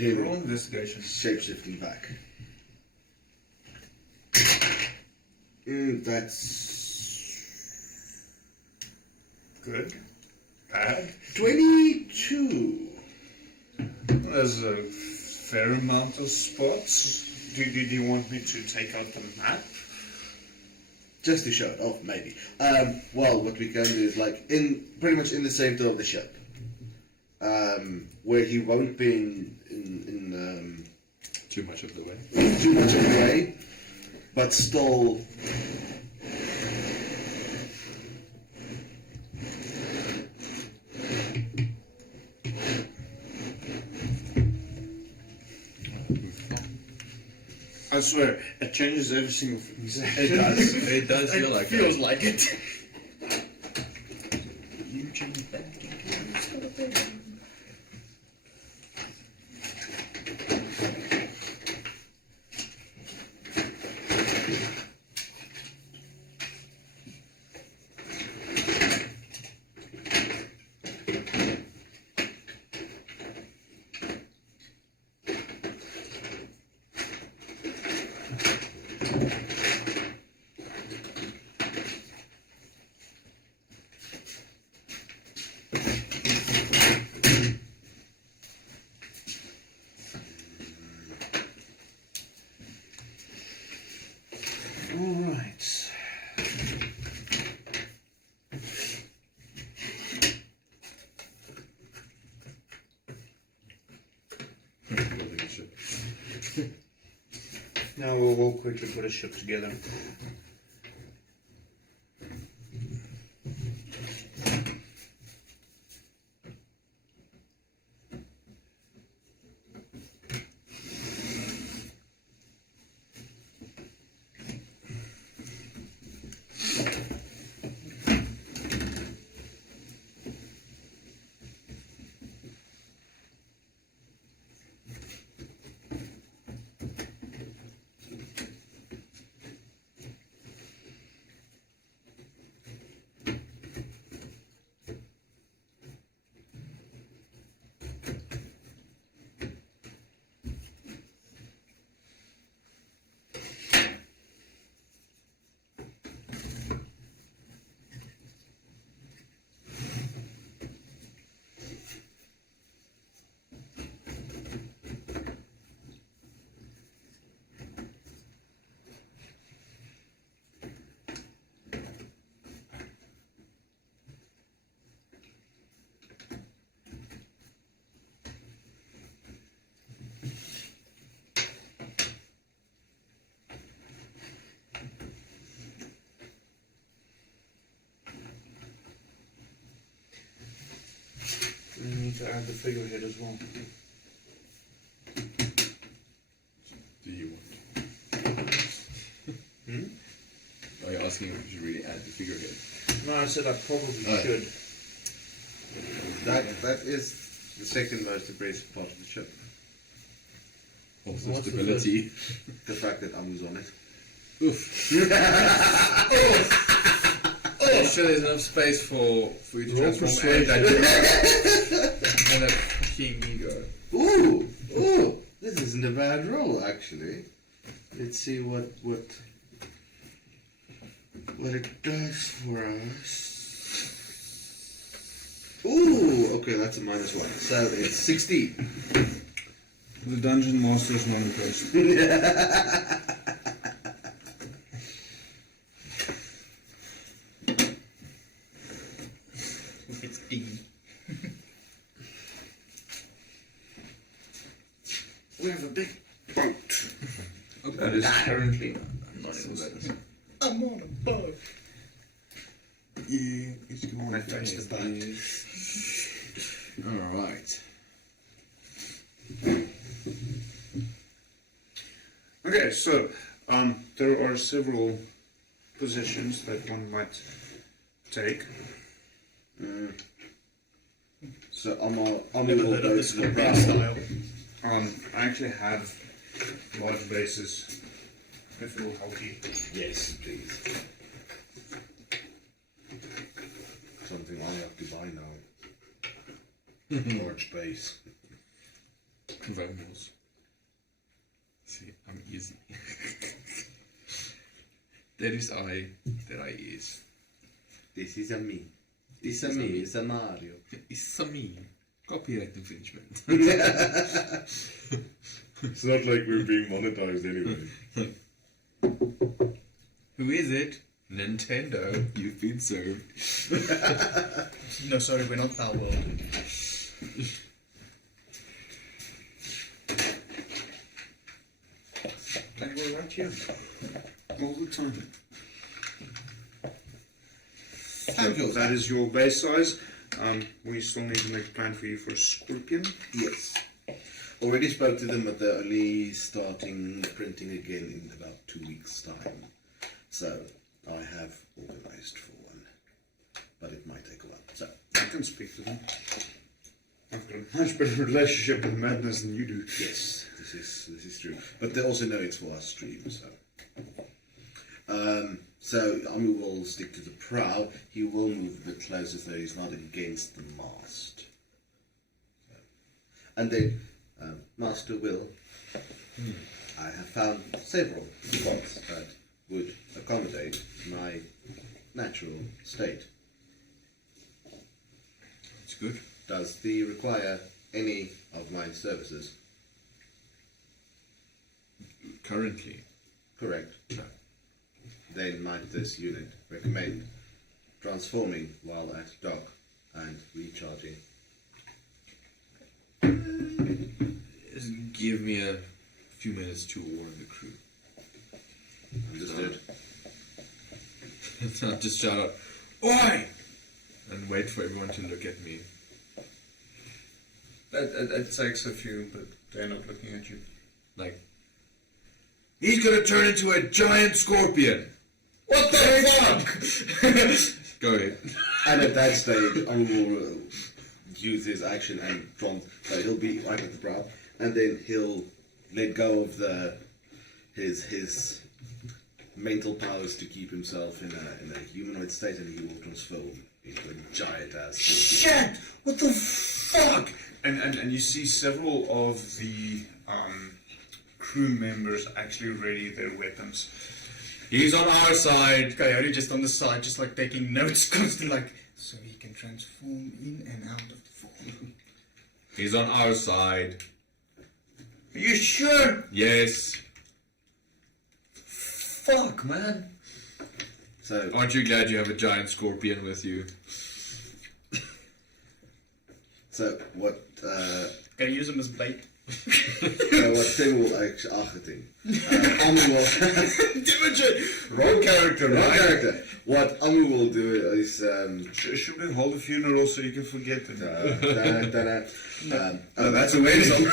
Roll him investigation. shapeshifting back. That's Good. bad. 22. There's a fair amount of spots. Do you want me to take out the map? Just to show it off, maybe. Well, what we can do is like pretty much in the center of the ship, where he won't be in Too much of the way. too much of the way, but still. I swear, it changes every single thing. It does. It does feel like Feels that. like it. You change back into Alright. Now we'll quickly put a ship together. We need to add the figurehead as well. Do you want? Are you asking if you should really add the figurehead? No, I said I probably Oh. should. That is the second most impressive part of the ship. Also What's the stability. The fact that Amu's on it. Are you sure there's enough space for you to Roll transform and that fucking ego? Ooh! This isn't a bad roll, actually. Let's see what it does for us. Ooh! Okay, that's a -1. So it's 16. The dungeon master's not impressed. It's D. We have a big boat. That is currently not in the I'm on a boat. Yeah, it's going I fetched the boat. Alright. Okay, so there are several positions that one might take. So I'm Never will heard of go this to the Goblin bow. style. I actually have large bases. If it will help you. Yes, please. Something I have to buy now. Large base. Vamos. See, I'm easy. That is I, that I is. This is a me. It's a me, it's a Mario. It's a me. Copyright infringement. It's not like we're being monetized anyway. Who is it? Nintendo. You've been served. No, sorry, we're not that world. They were right here. All the time. Thank you. That is your base size. We still need to make a plan for you for a scorpion. Yes. Already spoke to them, but they're only starting printing again in about 2 weeks' time. So I have organised for one, but it might take a while. So I can speak to them. I've got a much better relationship with Madness than you do. yes, this is true. But they also know it's for our stream, so. So Amu will stick to the prow. He will move a bit closer so he's not against the mast. And then Master Will, I have found several spots that would accommodate my natural state. It's good. Does thee require any of my services? Currently. Correct. Then might this unit recommend transforming while at dock and recharging? Just give me a few minutes to warn the crew. Understood. It's not just shout out, "Oi!" and wait for everyone to look at me. It takes a few, but they're not looking at you. Like, he's gonna turn into a giant scorpion. What the fuck? Go ahead. And at that stage, I will use his action and so he'll be right at the brow, and then he'll let go of his mental powers to keep himself in a humanoid state, and he will transform into a giant ass. Shit! What the fuck? And you see several of the crew members actually ready their weapons. He's on our side. Coyote just on the side, just like taking notes, constantly like, so he can transform in and out of the form. He's on our side. Are you sure? Yes. Fuck, man. So Aren't you glad you have a giant scorpion with you? what? Can you use him as bait? What Tim will actually Amu will Wrong character, wrong right? character. What Amu will do is Should we hold a funeral so you can forget them? that's a wedding.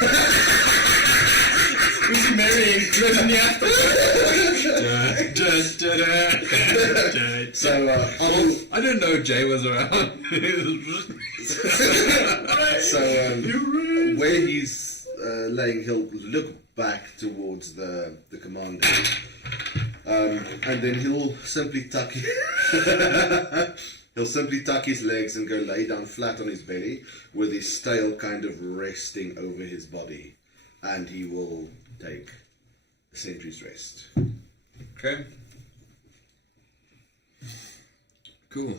Who's he marrying? So Amu, I didn't know Jay was around. where he's laying, he'll look back towards the commander, and then he'll simply tuck his legs and go lay down flat on his belly with his tail kind of resting over his body, and he will take a sentry's rest. Okay. Cool.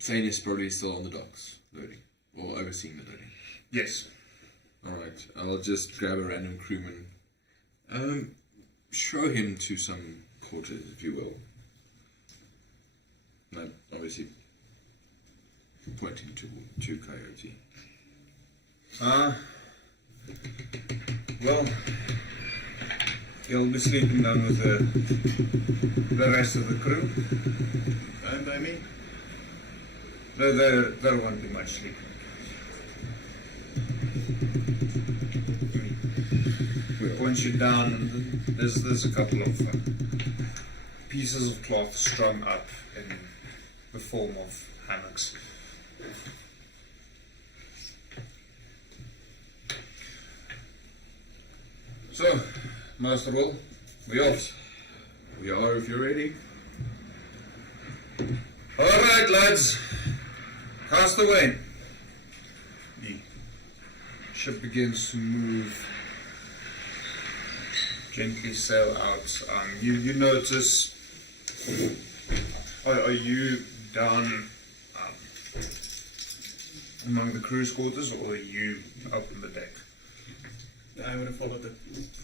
Thane is probably still on the docks, loading. Or overseeing the loading. Yes. Alright, I'll just grab a random crewman. Show him to some quarters, if you will. No, obviously pointing to Coyote. Well, he'll be sleeping down with the rest of the crew. Owned by me? There won't be much sleep. We point you down, and there's a couple of pieces of cloth strung up in the form of hammocks. So, Master Will, we off. We are, if you're ready. Alright, lads. Cast away. The ship begins to move. Gently sail out. You notice Are you down among the crew's quarters, or are you up on the deck? I would have followed the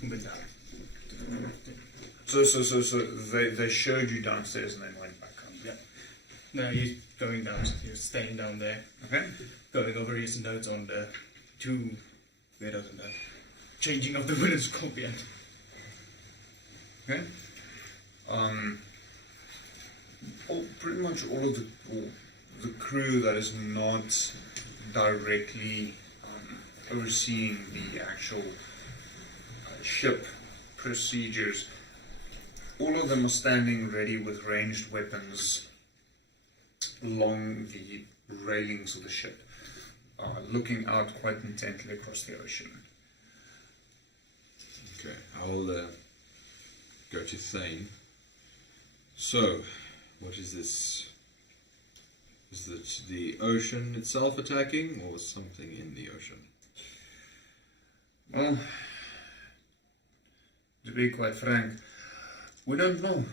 woman down. So they showed you downstairs and then went back up. Yeah. No, he's going down. He's staying down there, Okay. going over his notes on the two widows and the changing of the wooden scorpion. Okay. Pretty much all of the crew that is not directly overseeing the actual ship procedures, all of them are standing ready with ranged weapons along the railings of the ship, looking out quite intently across the ocean. Okay, I'll go to Thane. So, what is this? Is it the ocean itself attacking, or something in the ocean? Well, to be quite frank, we don't know.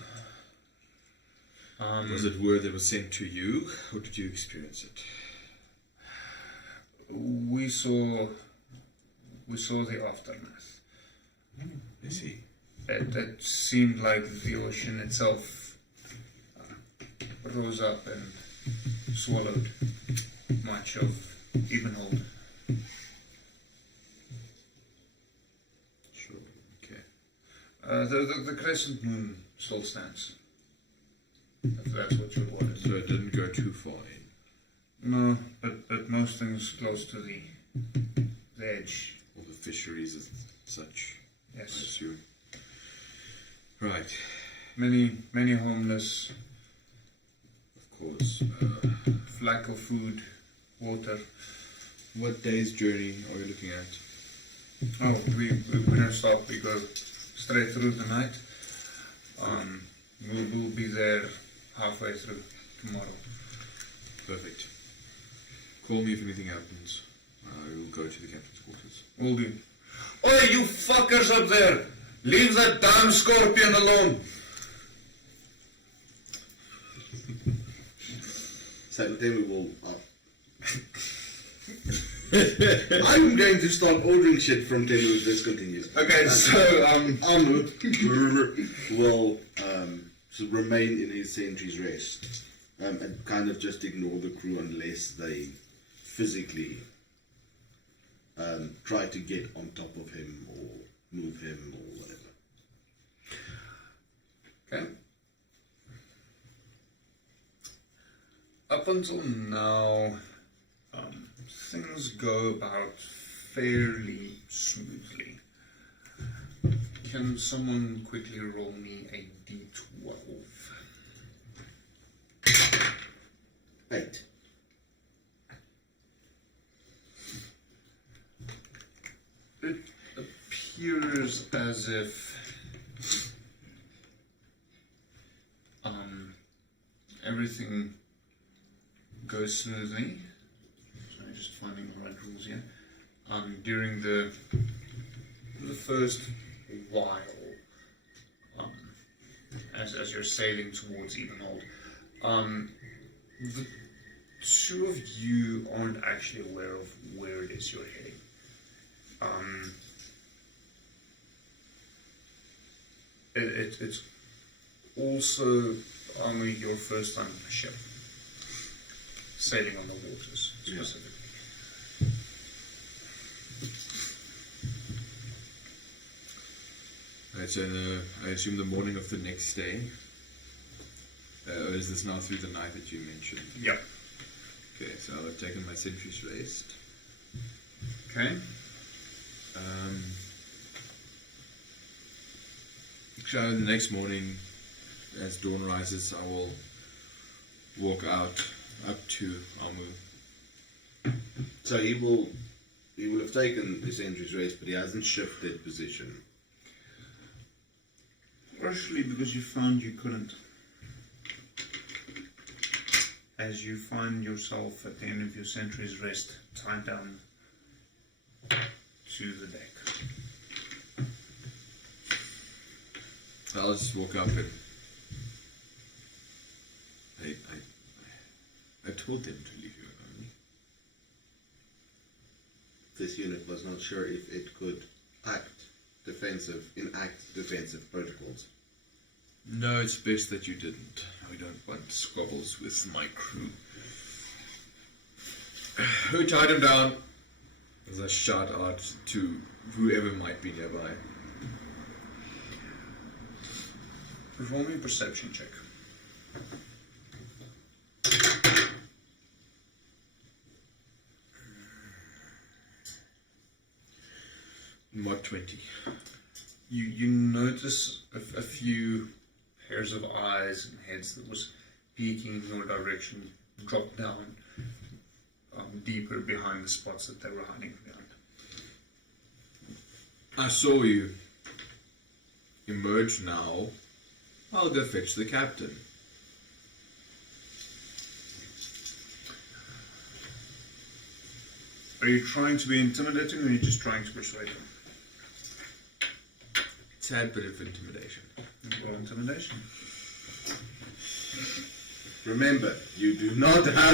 Was it word that was sent to you, or did you experience it? We saw the aftermath. I see. It seemed like the ocean itself rose up and swallowed much of Ebenhold. Sure. Okay. The crescent moon still stands. If that's what you're wanting. So it didn't go too far in. No, but most things close to the edge. All the fisheries and such, I Yes. assume. Right. Many homeless, Of course. lack of food, water. What day's journey are we looking at? Oh, we don't stop. We go straight through the night. We'll be there halfway through tomorrow. Perfect. Call me if anything happens. I will go to the captain's quarters. We'll do. Oi, you fuckers up there! Leave that damn scorpion alone! So then we will. I'm going to start ordering shit from Temu if this continues. Okay, so, Amu will remain in his sentry's rest and kind of just ignore the crew unless they physically try to get on top of him or move him or whatever. okay. Up until now, things go about fairly smoothly. Can someone quickly roll me a d12? 8. It appears as if everything goes smoothly. Sorry, just finding the right rules here. During the first while, as you're sailing towards Ebenhold, the two of you aren't actually aware of where it is you're heading. It's also only your first time on a ship, sailing on the waters specifically. Right, so I assume the morning of the next day. Or is this now through the night that you mentioned? Yep. Okay, so I've taken my sentry's rest. Okay. So the next morning, as dawn rises, I will walk out up to Amu. So he will have taken his sentry's rest, but he hasn't shifted position. Partially because you found you couldn't. As you find yourself at the end of your sentry's rest, tied down to the deck. I'll just walk up and... told them to leave you alone. This unit was not sure if it could enact defensive protocols. No, it's best that you didn't. I don't want squabbles with my crew. Who tied him down? As I shout out to whoever might be nearby. Perform a perception check. Mod 20. You notice a few pairs of eyes and heads that was peeking in your direction drop down deeper behind the spots that they were hiding behind. I saw you emerge now. I'll go fetch the captain. Are you trying to be intimidating, or are you just trying to persuade them? Tad bit of intimidation. Well, intimidation. Remember, you do not have.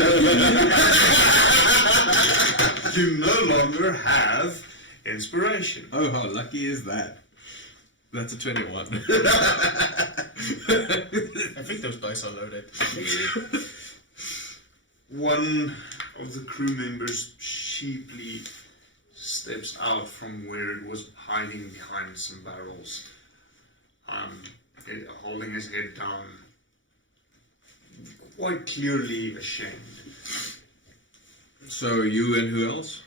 You no longer have inspiration. Oh, how lucky is that? That's a 21. I think those dice are loaded. One of the crew members sheeply steps out from where it was hiding behind some barrels, holding his head down, quite clearly ashamed. So you and who else?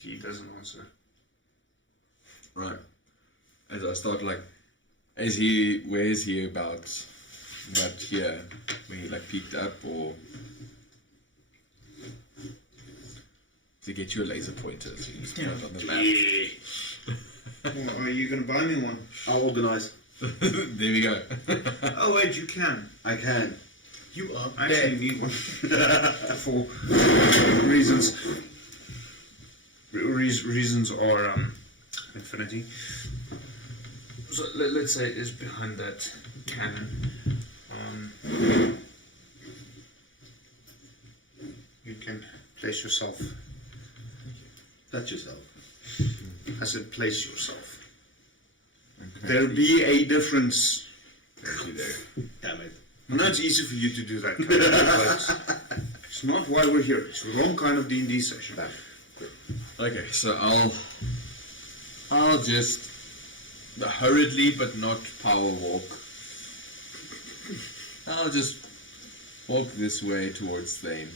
He doesn't answer. Right. As I start where is he about here? When he peeked up, or to get you a laser pointer so you just put it on the map. Well, are you going to buy me one? I'll organise. There we go. Oh wait, you can. I can. You are I dead. actually need one for reasons. Reasons are infinity. So let's say it is behind that cannon. You can place yourself. Touch yourself. I said place yourself. Okay. There be a difference. Thank you there. Damn it. I know it's easy for you to do that kind of thing, but it's not why we're here. It's the wrong kind of D&D session. Okay, so I'll just hurriedly but not power walk. I'll just walk this way towards Thane.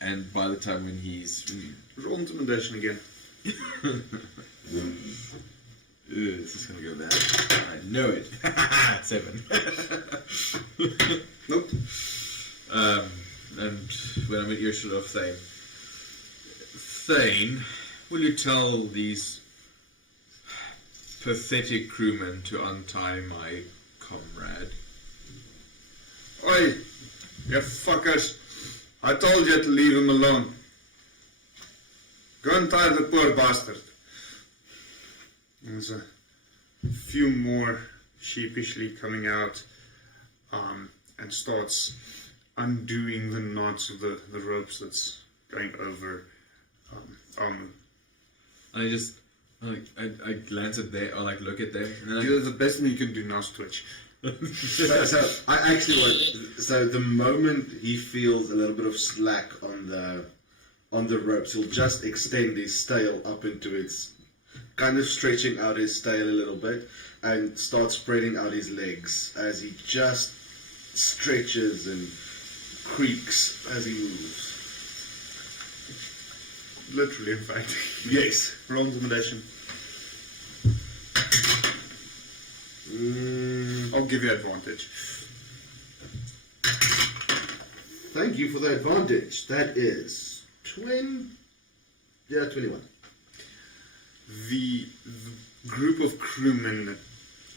And by the time when he's Roll intimidation again. this is gonna go bad. I know it. 7. Nope. And when I'm at earshot of Thane, will you tell these pathetic crewmen to untie my comrade? Oi, you fuckers. I told you to leave him alone. Go and tie the poor bastard. There's a few more sheepishly coming out and starts undoing the knots of the ropes that's going over Amu. I glance at them, or look at them, and then The best thing you can do now is twitch. So I actually want. So the moment he feels a little bit of slack on the ropes, he'll just extend his tail up into its, kind of stretching out his tail a little bit, and start spreading out his legs as he just stretches and creaks as he moves. Literally, in fact. Yes. Roll intimidation. I'll give you advantage. Thank you for the advantage. That is 21. The group of crewmen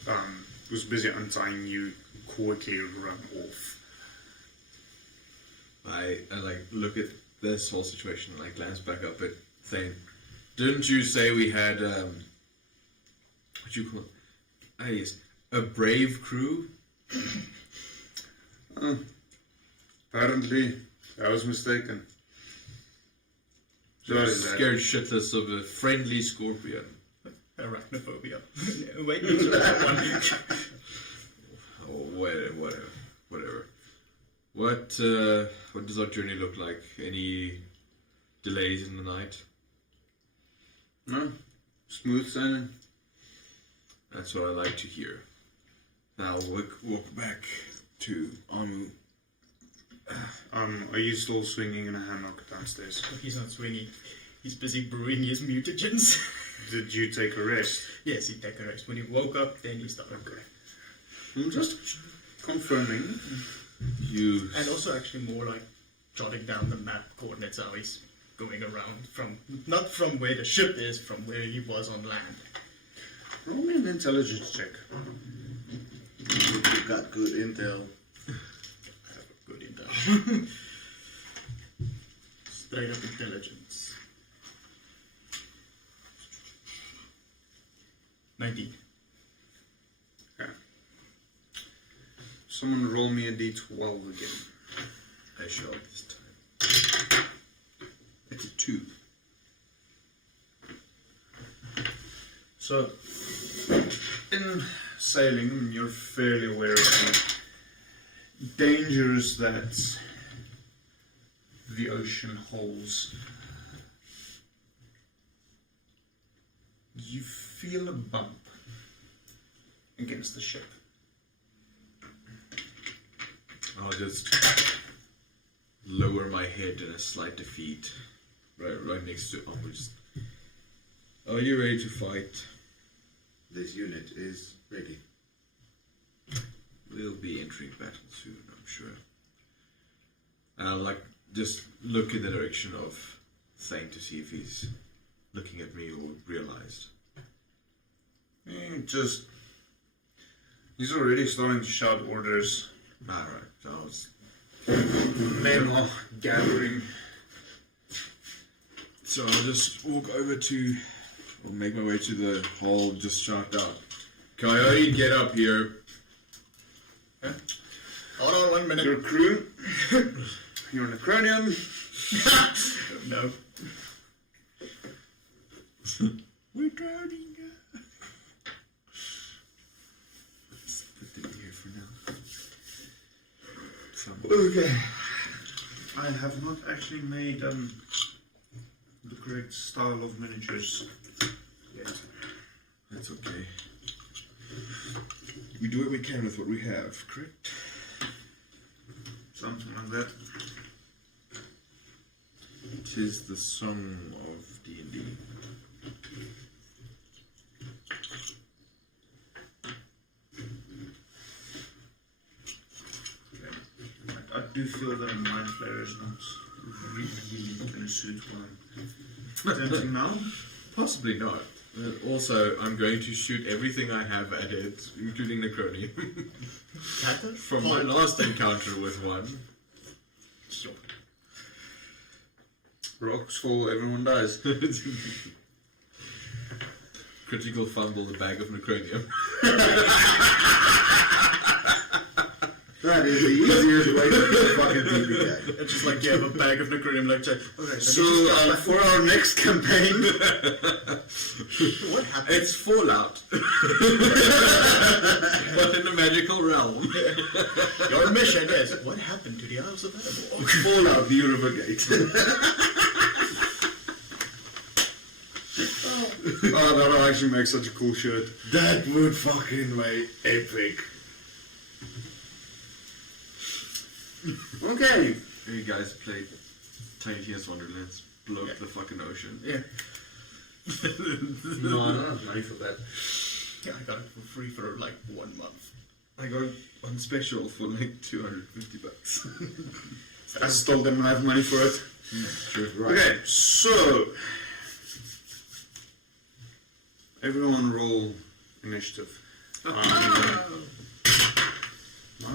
that was busy untying you quickly run off. I look at this whole situation and I glance back up at Thane. Didn't you say we had what you call it? Ah, yes, A brave crew? Apparently, I was mistaken. Sorry, lad. Scared shitless of a friendly scorpion. Arachnophobia. Wait, it's that one. Oh, whatever. What does our journey look like? Any delays in the night? No, smooth sailing. That's what I like to hear. Now walk back to Amu. Are you still swinging in a hammock downstairs? He's not swinging. He's busy brewing his mutagens. Did you take a rest? Yes, he took a rest. When he woke up, then he started. I'm just confirming. You And also actually more like jotting down the map coordinates how he's going around from, not from where the ship is, from where he was on land. Roll me an intelligence check. You've got good intel. Good intel. Straight up intelligence. 19. Okay. Someone roll me a d12 again. I shall this time. It's a 2. So, in sailing, you're fairly aware of the dangers that the ocean holds. You feel a bump against the ship. I'll just lower my head in a slight defeat. Right next to Amu's. Are you ready to fight? This unit is ready. We'll be entering battle soon, I'm sure. And I'll just look in the direction of Thane to see if he's looking at me or realized. He's already starting to shout orders. Alright, so I was... Men are gathering. So I'll just walk over to... I'll make my way to the hall, just shout out. Coyote, get up here. Huh? Hold on 1 minute. Your crew. You're an Acronium. No. We're drowning. Let's put them here for now. Okay. I have not actually made the correct style of miniatures yet. That's okay. We do what we can with what we have, correct? Something like that. Tis the song of D&D. I do feel that a mind flayer is not really going to suit what I'm attempting now. Possibly not. Also, I'm going to shoot everything I have at it, including Necronium. From my last encounter with one. Sure. Rocks fall, everyone dies. Critical fumble, the bag of Necronium. That is the easiest way to get fucking TP guy. It's just like you have a bag of Necronium, like, okay, So, for our next campaign, what happened? It's Fallout. But in the magical realm. Your mission is, what happened to the Isles of Adomawyr? Fallout, the Eurobagate. oh, that would actually make such a cool shirt. That would fucking be epic. Okay. You guys played Tiny Tina's Wonderlands. Blow up the fucking ocean. Yeah. No, I don't have money for that. Yeah, I got it for free for like 1 month. I got it on special for like $250. I still didn't have money for it. True. Right. Okay, so everyone roll initiative. We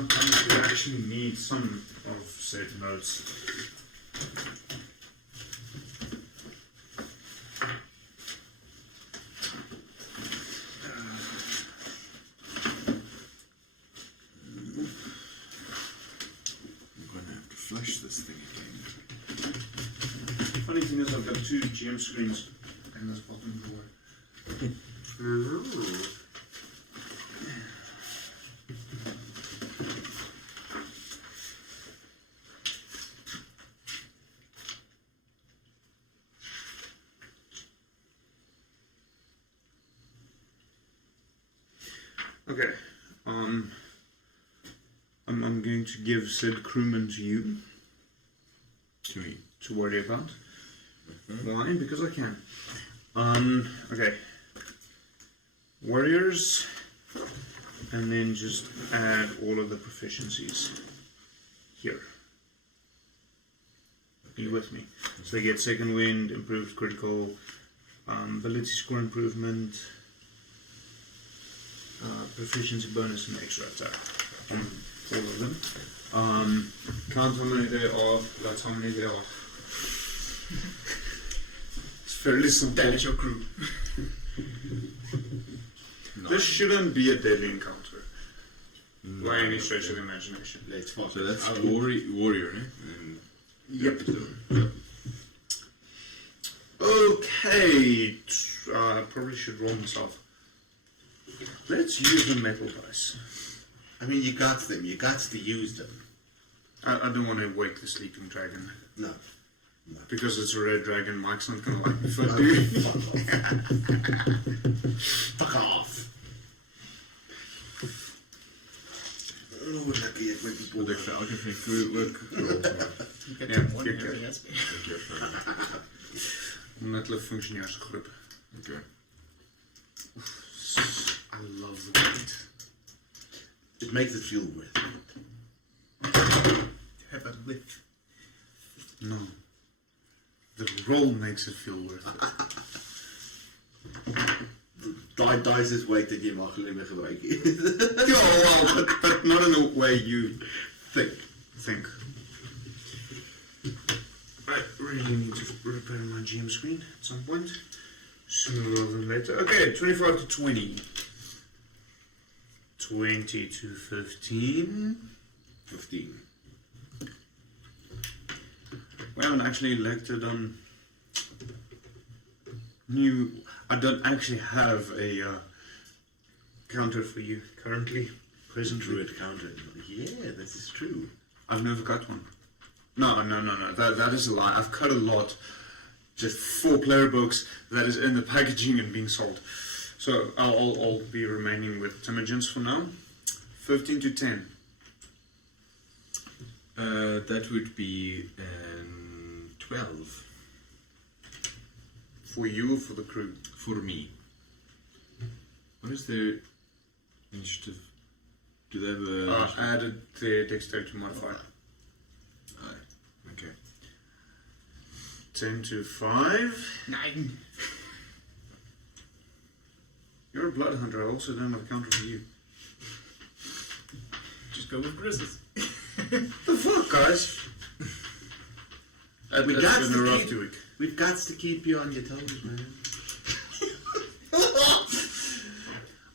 actually need some of said notes. this thing again. Funny thing is, I've got 2 GM screens in this bottom drawer. Okay, I'm going to give said crewman to you To me. to worry about. Why? Because I can. Okay. Warriors, and then just add all of the proficiencies here. Are you with me? So they get second wind, improved critical, ability score improvement, proficiency bonus, and extra attack on all of them. Count how many there are. That's how many there are. It's fairly simple. That is your crew. This shouldn't be a deadly encounter by any stretch of the imagination. Let's fuck So it. that's I'll- warrior, eh? And Yep. Yep. Okay, I probably should roll myself. Let's use the metal dice. I mean, you got them. You got to use them. I don't want to wake the sleeping dragon. No. Because it's a red dragon, Mike's not going to like me if I No, do. fuck off. Oh, lucky it went Well, the Falcon thing could work. You get Yeah, one yeah, and everything yeah. else. Omdat hulle functioneer as 'n groep. Okay. I love the weight. It makes it feel worth it. Have a whiff. No. The roll makes it feel worth it. Daai dice is weight dat jy mag hulle nie meer gebruik nie. Yeah, well, but not in the way you think. I really need to repair my GM screen at some point. Sooner rather than later. Okay, 25 to 20. 20 to 15. 15. We haven't actually elected new. I don't actually have a counter for you currently. Presently. Druid counter. Yeah, this is true. I've never got one. No. That is a lie. I've cut a lot. Just 4 player books that is in the packaging and being sold. So I'll be remaining with Timogens for now. 15 to 10. That would be 12 For you or for the crew? for me. What is their initiative? Do they have a... Added the dexterity modifier. Aye. Okay. 10 to 5. 9. You're a blood hunter. I also don't have a counter for you. Just go with Grizzlies. The fuck, guys? We That's got been to a rough keep- 2 week. We've got to keep you on your toes, man.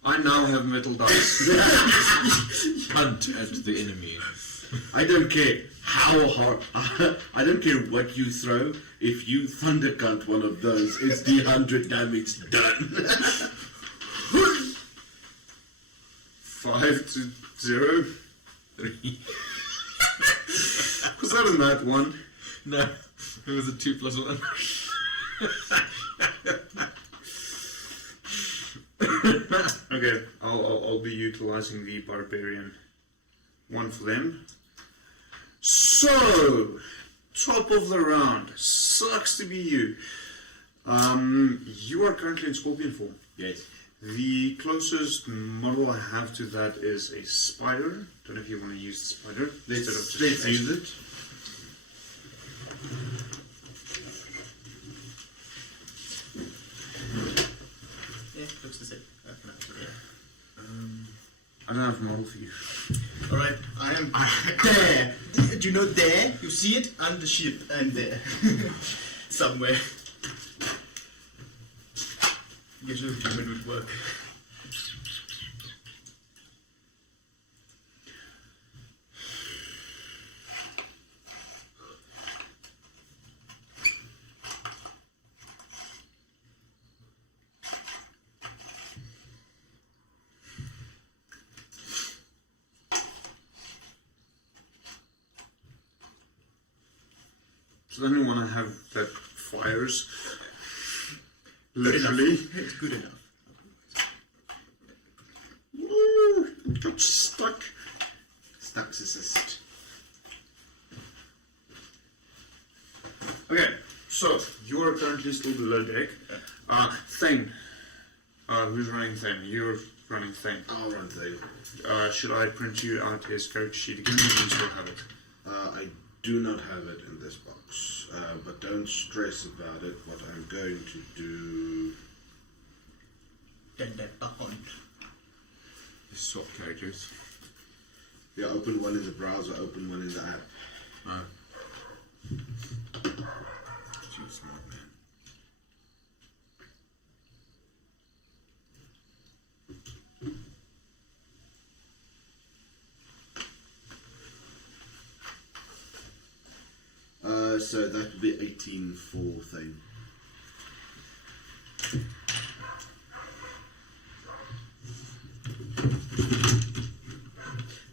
I now have metal dice. Hunt at the enemy. I don't care how hard. I don't care what you throw. If you thundercut one of those, it's the 100 damage done. 5 to 0. 3. Was that a nat 1? No, it was a 2+1. Okay, I'll be utilizing the barbarian one for them. So, top of the round. Sucks to be you. You are currently in scorpion form. Yes. The closest model I have to that is a spider. Don't know if you want to use the spider instead of just Let's a- use it. Yeah, looks the same. I don't have a model for you. Alright, I am there. Do you know there? You see it? I'm the ship. I'm there. Somewhere. Usually human would work. So then you want to have that fires. Literally. It's good enough. Woo, it got stuck. Stuxicist. Okay, so you are currently still below deck. Thane. Who's running Thane? You're running Thane. I'll run through. Should I print you out his character sheet again, or do you still have it? I do not have it in this box, but don't stress about it. What I'm going to do. Then that behind. Swap characters. Yeah, open one in the browser, open one in the app. Oh. Too smart, man. So that would be 18 for thing.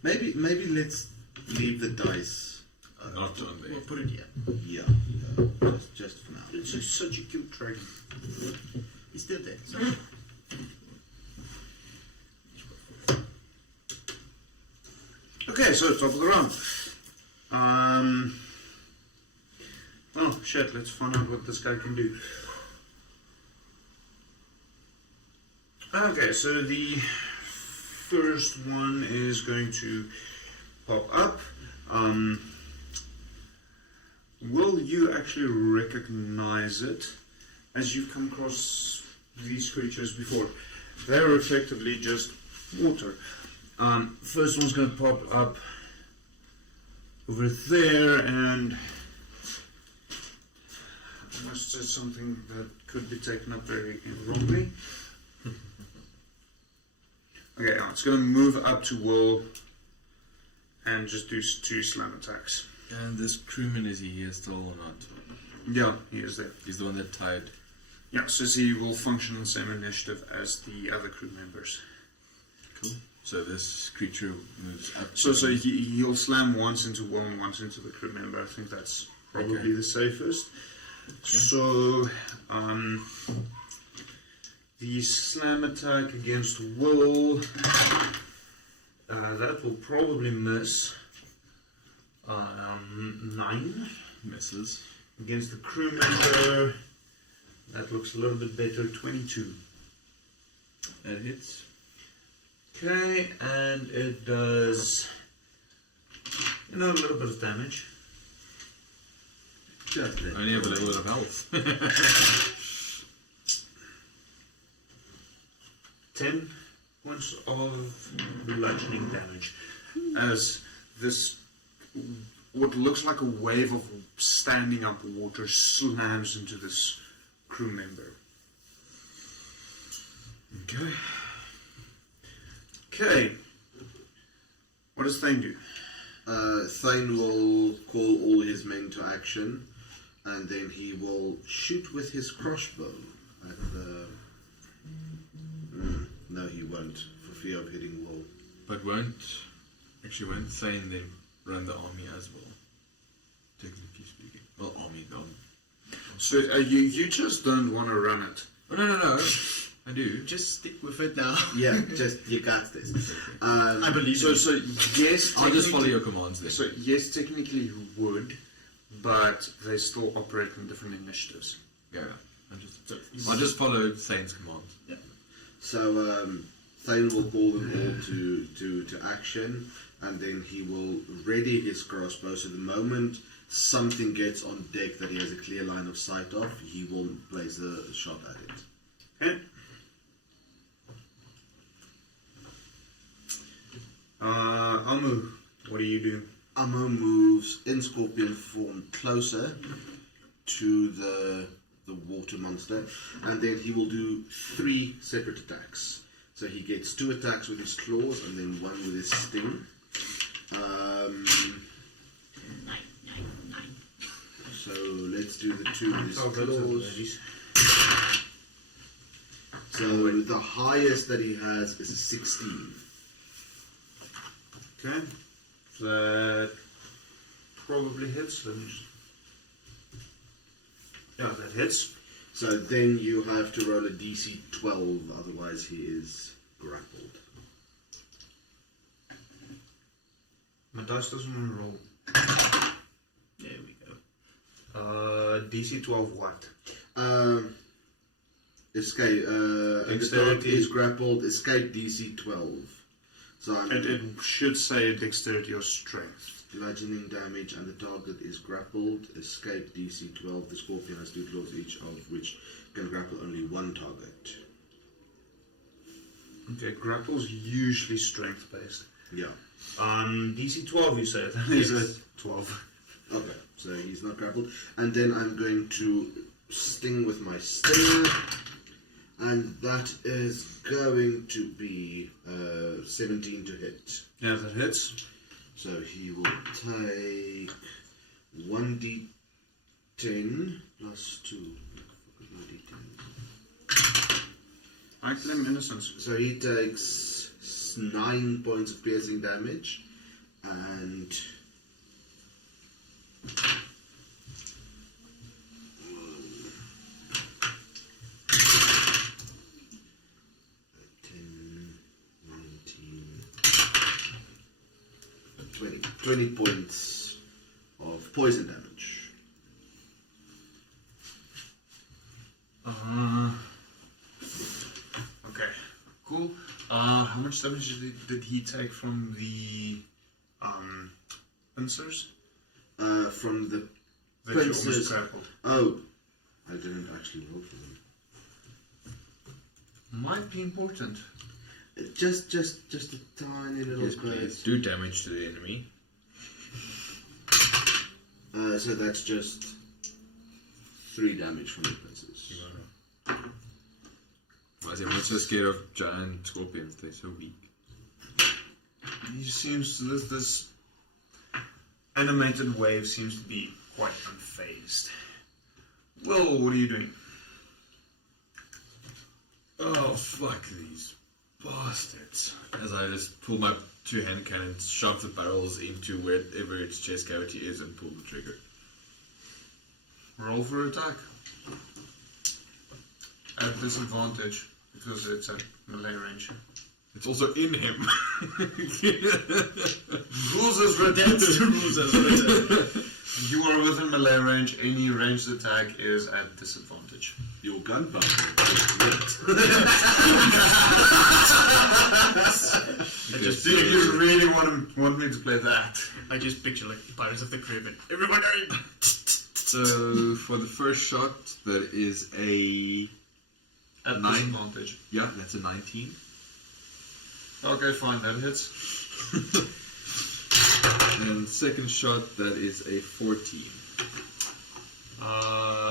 Maybe let's leave the dice. Not on there. We'll put it here. Yeah, just for now. It's just such a cute dragon. He's still there. So. Okay, so top of the round. Oh shit, let's find out what this guy can do. Okay, so the first one is going to pop up. Will you actually recognize it as you've come across these creatures before? They're effectively just water. First one's going to pop up over there, and I must say something that could be taken up very wrongly. Okay, it's going to move up to Will and just do 2 slam attacks. And this crewman, is he here still or not? Yeah, he is there. He's the one that tied. Yeah, so he will function on the same initiative as the other crew members. Cool. So this creature moves up. So he'll slam once into Will and once into the crew member. I think that's probably the safest. So, the slam attack against Will, that will probably miss. 9 misses. against the crew member. That looks a little bit better. 22. That hits. Okay, and it does, a little bit of damage. Just I only have a little bit of health. 10 points of bludgeoning damage as this, what looks like a wave of standing up water, slams into this crew member. Okay. Okay, what does Thane do? Thane will call all his men to action, and then he will shoot with his crossbow at the... no, he won't, for fear of hitting Will. But won't Thane then run the army as well? Technically speaking. Well, army, no. So you just don't want to run it. Oh, no. I do. Just stick with it now. Yeah, just, you got this. I believe So yes, I'll just follow technically- your commands then. So yes, technically you would, but they still operate in different initiatives. Yeah. I'll just follow Thane's commands. Yeah. So Thane will call them all to action, and then he will ready his crossbow. So the moment something gets on deck that he has a clear line of sight of, he will place a shot at it. Okay. Amu, what do you do? Amu moves in scorpion form closer to the water monster, and then he will do 3 separate attacks. So he gets 2 attacks with his claws and then 1 with his sting. So let's do the 2 with his claws. So the highest that he has is a 16. Okay, that probably hits. Let me just Yeah, that hits. So then you have to roll a DC 12, otherwise he is grappled. My dice doesn't want to roll. There we go. DC 12 what? Escape. The dog is grappled. Escape DC 12. So It should say dexterity or strength. bludgeoning damage, and the target is grappled. Escape DC 12. The scorpion has 2 claws, each of which can grapple only one target. Okay, grapple's usually strength based. Yeah. DC 12 you said. That is a 12. Okay, so he's not grappled. And then I'm going to sting with my stinger, and that is going to be 17 to hit. Yeah, that hits. So he will take 1d10 plus 2. Look at my d10s. I claim innocence. So he takes 9 points of piercing damage, and 20 points of poison damage. Okay, cool. How much damage did he take from the pincers? From the That you pincers. almost grappled. Oh, I didn't actually roll for them. Might be important. Just a tiny little Yes, bit. please. Do damage to the enemy. So that's just 3 damage from the pincers. Why is everyone so scared of giant scorpions? They're so weak. He seems to, this animated wave seems to be quite unfazed. Well, what are you doing? Oh, fuck these bastards. As I just pull my 2 hand cannons, shove the barrels into wherever its chest cavity is, and pull the trigger. Roll for attack. At disadvantage, because it's at melee range. It's also in him. Rules as written. Rules as written. You are within melee range. Any ranged attack is at disadvantage. Your gunpowder. If you really want me to play that. I just picture like Pirates of the Caribbean. Everybody! So, for the first shot, that is a... At 9. disadvantage. Yeah, that's a 19. Okay, fine, that hits. And second shot, that is a 14.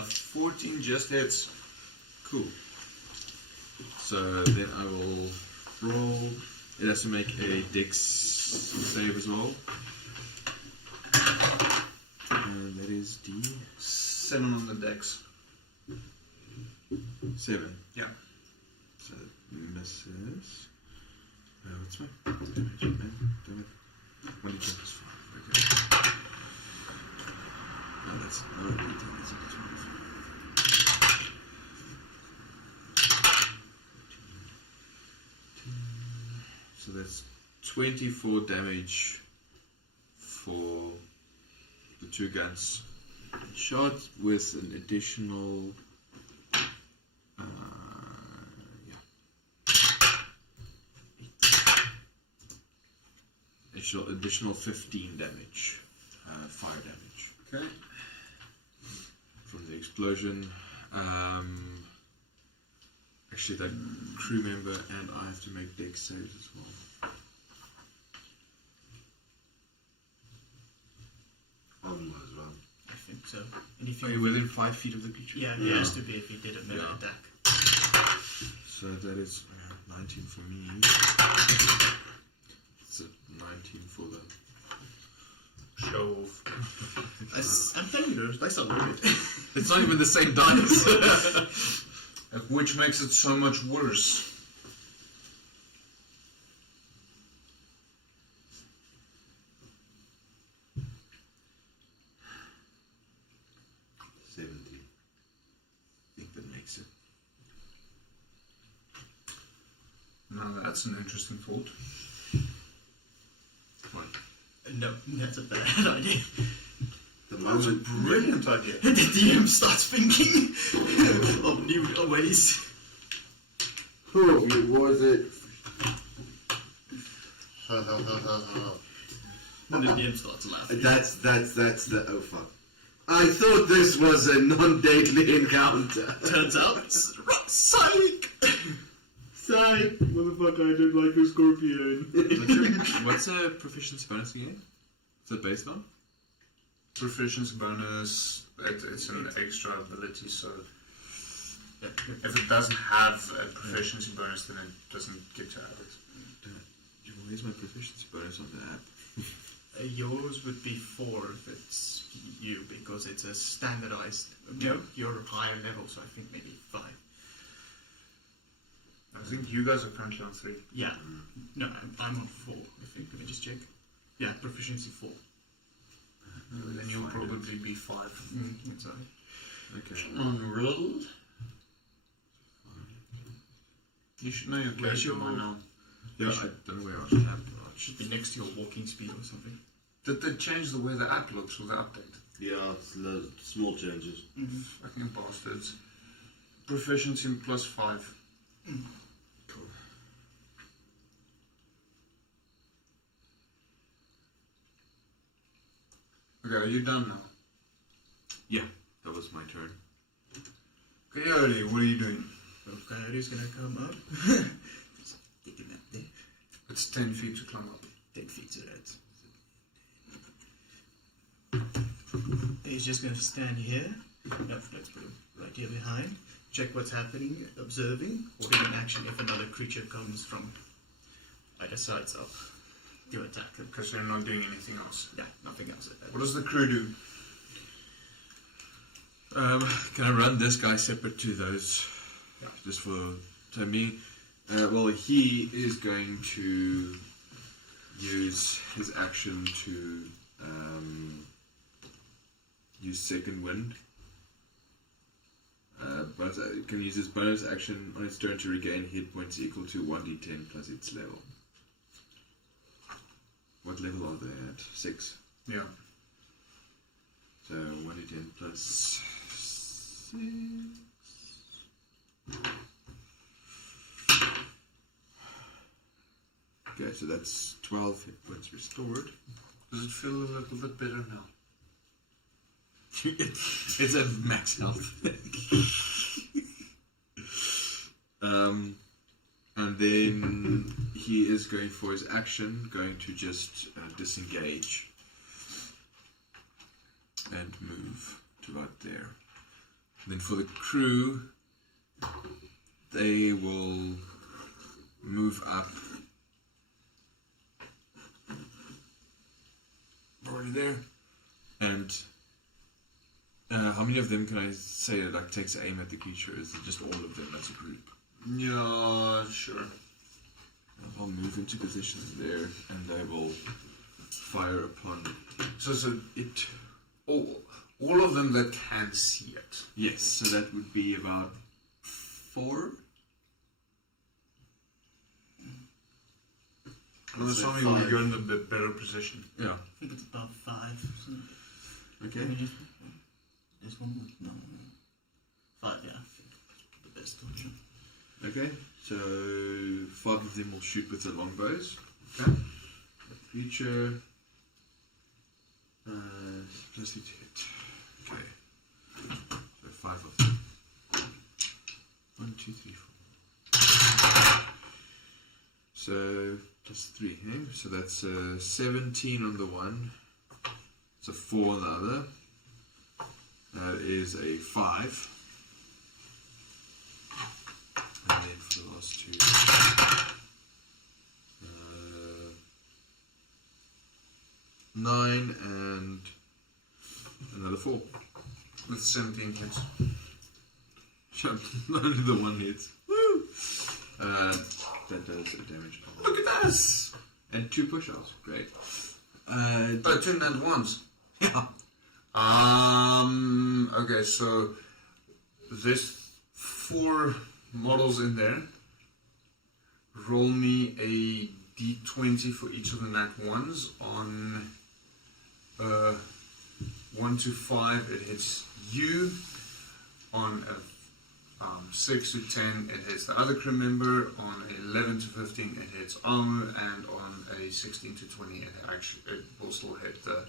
14 just hits. Cool. So then I will roll. It has to make a dex save as well. And that is D7. 7 on the dex. Yeah. So it misses. What's my damage? Damn it. 1d10 plus 5. Okay. No, that's not a D10. That's a D20. So that's 24 damage for the 2 guns shot with an additional additional 15 damage, fire damage. Okay. From the explosion. Actually, that crew member and I have to make dex saves as well. As well. I think so. And if Are you within 5 feet of the creature? Yeah, it has to be if he did a melee attack. So that is 19 for me. It's a 19 for them. Show off. I'm telling you, those dice are loaded. It's not even the same dice. Which makes it so much worse. That's an interesting thought. No, that's a bad idea. The That's a moment brilliant idea. The DM starts thinking of new ways. who was it? And the DM starts laughing. That's the oh fuck. I thought this was a non-deadly encounter. Turns out, psych! Psych! Motherfucker, I don't like your scorpion. What's a proficiency bonus again? Is it based on? Proficiency bonus, it's an extra ability, so if it doesn't have a proficiency bonus, then it doesn't get to have it. Where's my proficiency bonus on the app? Yours would be 4 if it's you, because it's a standardized. No, you're higher level, so I think maybe 5. I think you guys are currently on 3. Yeah. No, I'm on 4, I think. Let me just check. Yeah, proficiency 4. Then you'll probably be 5. That's right. Okay. Unrolled? You should know your character by now. Yeah, I don't know where I am. It should be next to your walking speed or something. Did they change the way the app looks with the update? Yeah, it's small changes. Fucking bastards. Proficiency plus 5. Cool. Okay, are you done now? Yeah, that was my turn. Coyote, what are you doing? So Coyote's gonna come up. Just get him up there. It's 10 feet to climb up. 10 feet to that. He's just gonna stand here. No, let's put him right here behind. Check what's happening, observing, holding an action if another creature comes from either sides of to attack them. Because they're not doing anything else. Yeah, nothing else. What does the crew do? Can I run this guy separate to those? Yeah. Just for me. Well, he is going to use his action to use second wind. But it can use his bonus action on its turn to regain hit points equal to 1d10 plus its level. What level are they at? 6. Yeah. So 1d10 plus 6. Okay, so that's 12 hit points restored. Does it feel a little bit better now? It's a max health. And then he is going for his action, going to just disengage and move to about there. And then for the crew, they will move up. Already there. And how many of them can I say that like takes aim at the creature? Is it just all of them as a group? Yeah, sure. I'll move into positions there, and they will fire upon So it. all of them that can see it. Yes, so that would be about 4. Well, Say something 5. you're in a bit better position. Yeah. I think it's about 5. Okay. This one? No. 5, yeah. The best one. Okay. So 5 of them will shoot with the longbows. Okay. The creature. Just need to hit. Okay. So 5 of them. 1, 2, 3, 4. So plus 3, hey? So that's 17 on the one. It's a 4 on the other. That is a 5. And then for the last 2, 9 and another 4. With 17 hits. Only the one hits. Woo! That does a damage. Look at this! And 2 push-outs. Great. 2 net ones. Yeah. Okay, so there's 4 models in there. roll me a d20 for each of the nat ones. On 1 to 5, it hits you. On a 6 to 10, it hits the other crew member. On 11 to 15, it hits armor, and on a 16 to 20, it will still hit the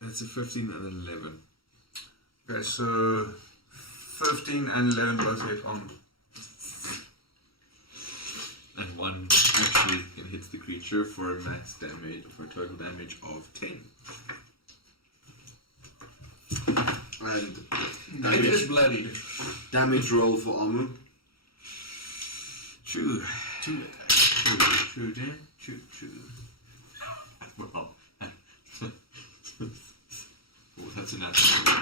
That's a 15 and an 11. Okay, so 15 and 11 both hit armor. And one actually hits the creature for a max damage, for a total damage of 10. And It is bloodied. damage roll for armor. True. 2 attacks. True, Dan. True. Well, oh, that's a natural.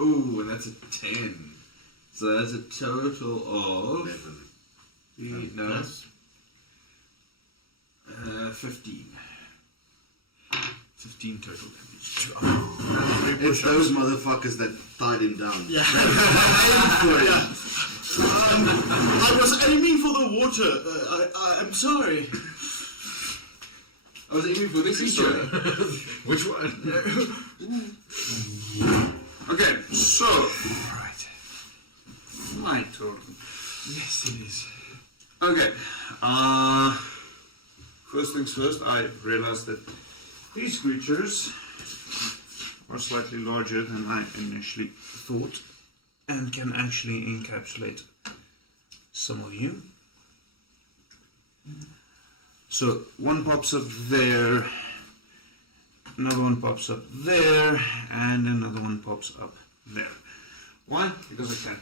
Ooh, and that's a 10. So that's a total of 11. no, 15. 15 total damage. It's those motherfuckers that tied him down. Yeah. I was aiming for the water. I'm sorry. I was aiming for the creature. Which one? Okay, so. Alright. My turn. Yes, it is. Okay. First things first, I realized that these creatures are slightly larger than I initially thought and can actually encapsulate some of you. So one pops up there, another one pops up there, and another one pops up there. Why? Because I can.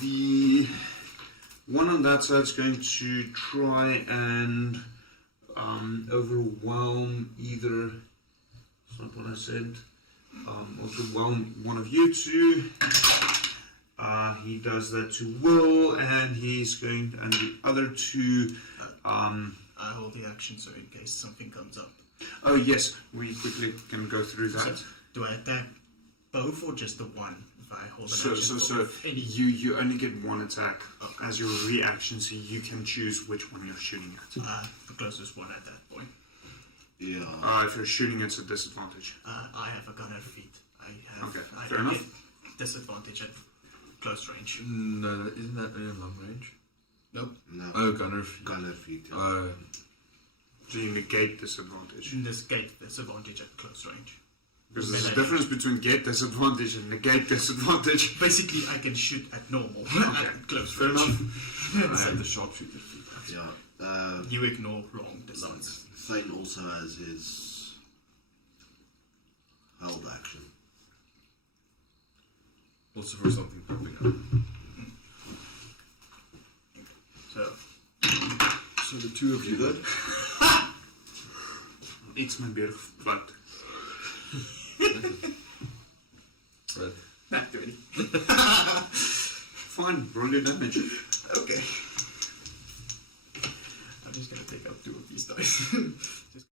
The one on that side is going to try and overwhelm either. That's not what I said. Overwhelm one of you two. He does that to Will, and he's going to, and the other two. I hold the action so in case something comes up. Oh yes, we quickly can go through that. So, do I attack both or just the one? If I hold an So action for any. you only get one attack as your reaction, so you can choose which one you're shooting at. The closest one at that point. Yeah. If you're shooting, it's a disadvantage. I have a gunner feat. Okay, I fair don't enough. get disadvantage at close range. No, isn't that in long range? Nope. No. Oh, gunner feet. Gunner feet. Yeah. So you negate disadvantage. This gate disadvantage at close range. Because there's a difference between gate disadvantage and negate disadvantage. Basically, I can shoot at normal Okay, at close fair range. enough. I have the sharpshooter feet. Yeah. You ignore long distance. Thane also has his held action. Also for something popping up. So the two of you good? It's my beautiful blood. But not doing. Fine, roll your damage. Okay. I'm just gonna take out 2 of these dice. Just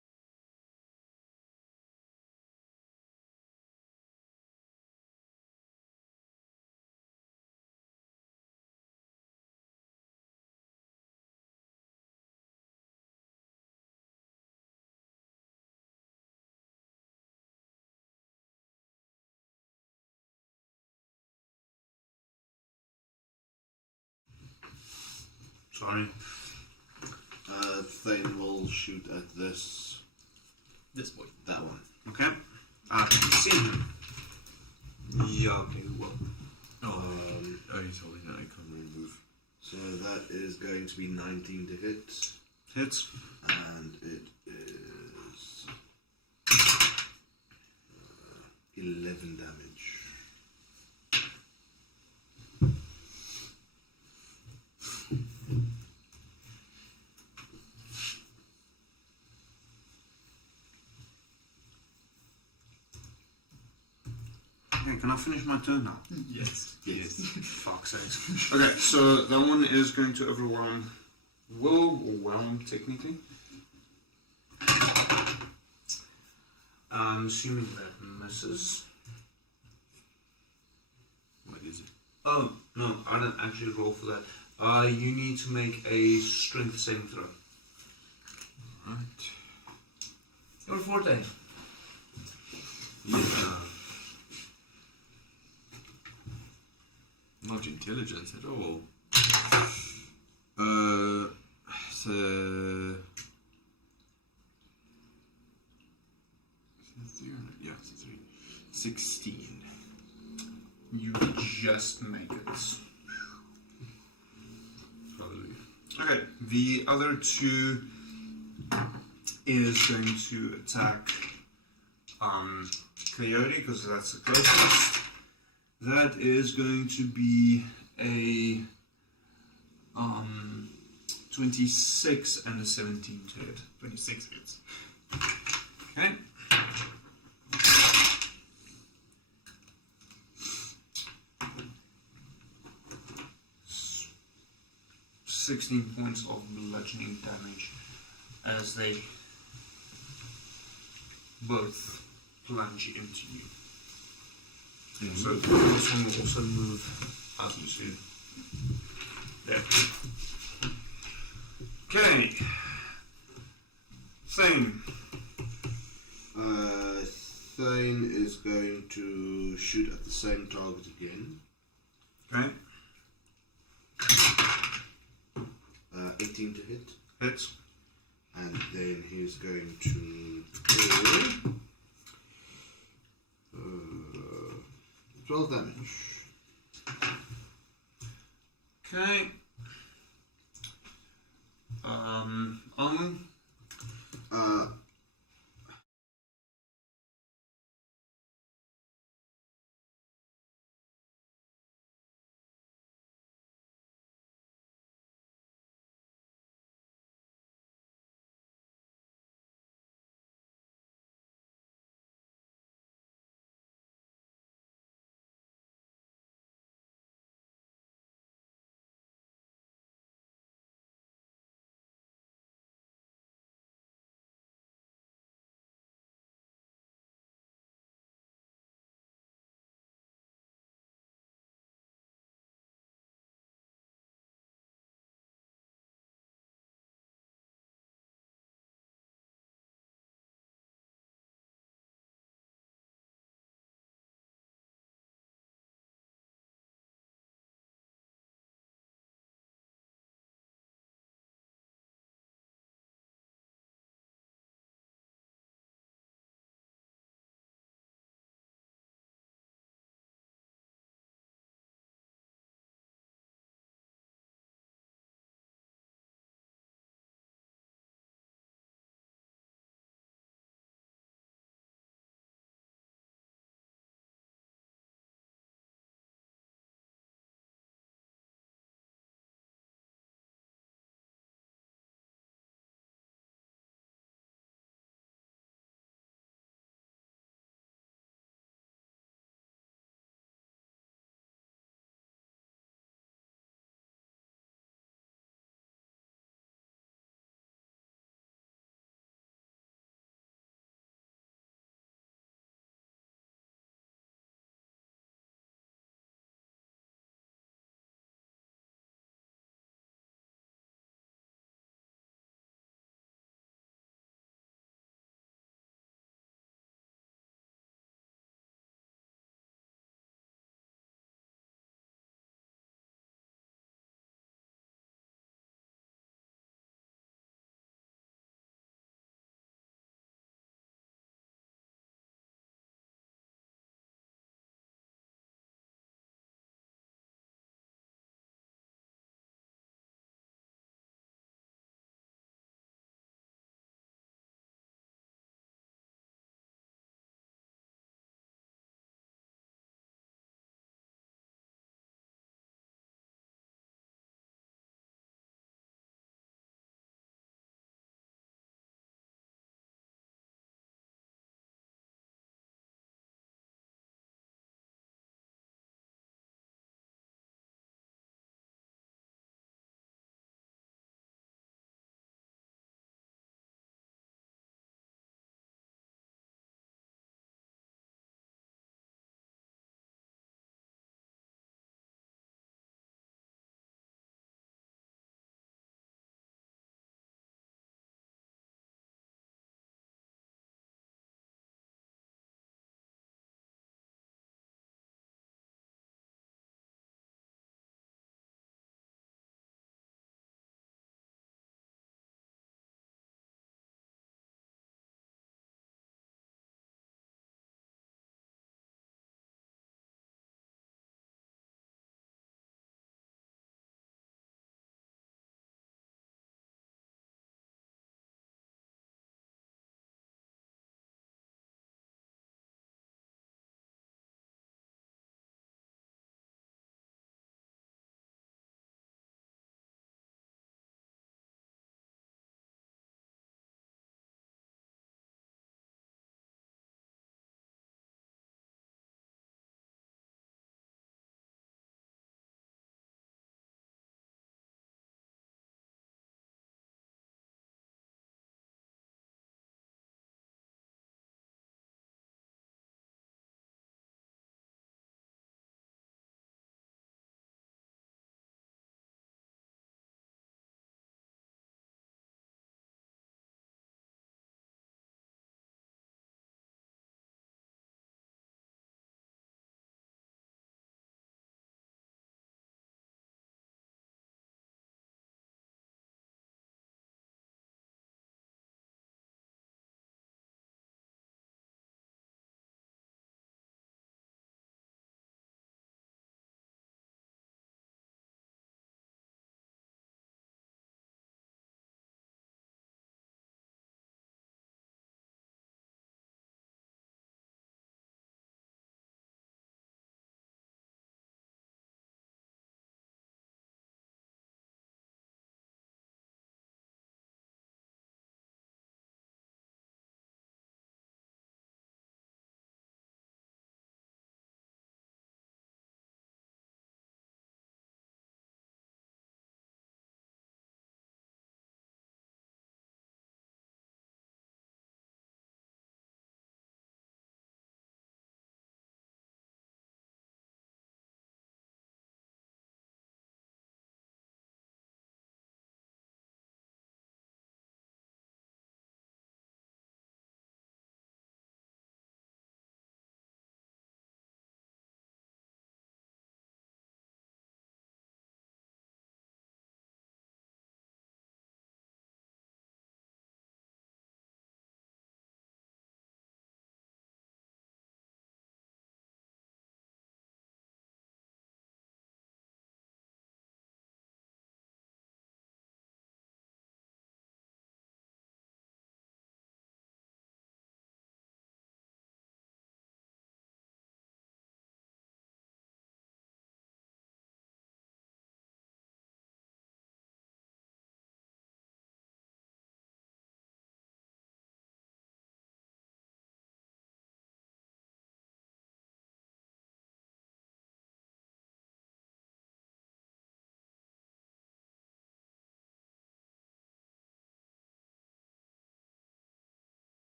Sorry. Thane will shoot at this boy. that one. Okay. See him. yeah, okay, well. Oh, he's holding that. I can't really move. so that is going to be 19 to hit, Hits. and it is 11 damage. Okay, can I finish my turn now? Yes. Yes. Fuck's sakes. Okay, so that one is going to overwhelm Will, or whelm technically. Assuming that misses. Oh, no, I didn't actually roll for that. You need to make a strength saving throw. Right. Your forte. Yeah. Not intelligence at all. So. Yeah, it's 3. 16. You just make it. Hallelujah. Okay, the other 2 is going to attack Coyote because that's the closest. That is going to be a 26 and a 17 to hit. 26 hits. Okay. S- 16 points of bludgeoning damage as they both plunge into you. So this one will also move up to there. Okay. Thane. Thane is going to shoot at the same target again. Okay. 18 to hit. Hits. And then he's going to roll 12 damage. Okay. Uh,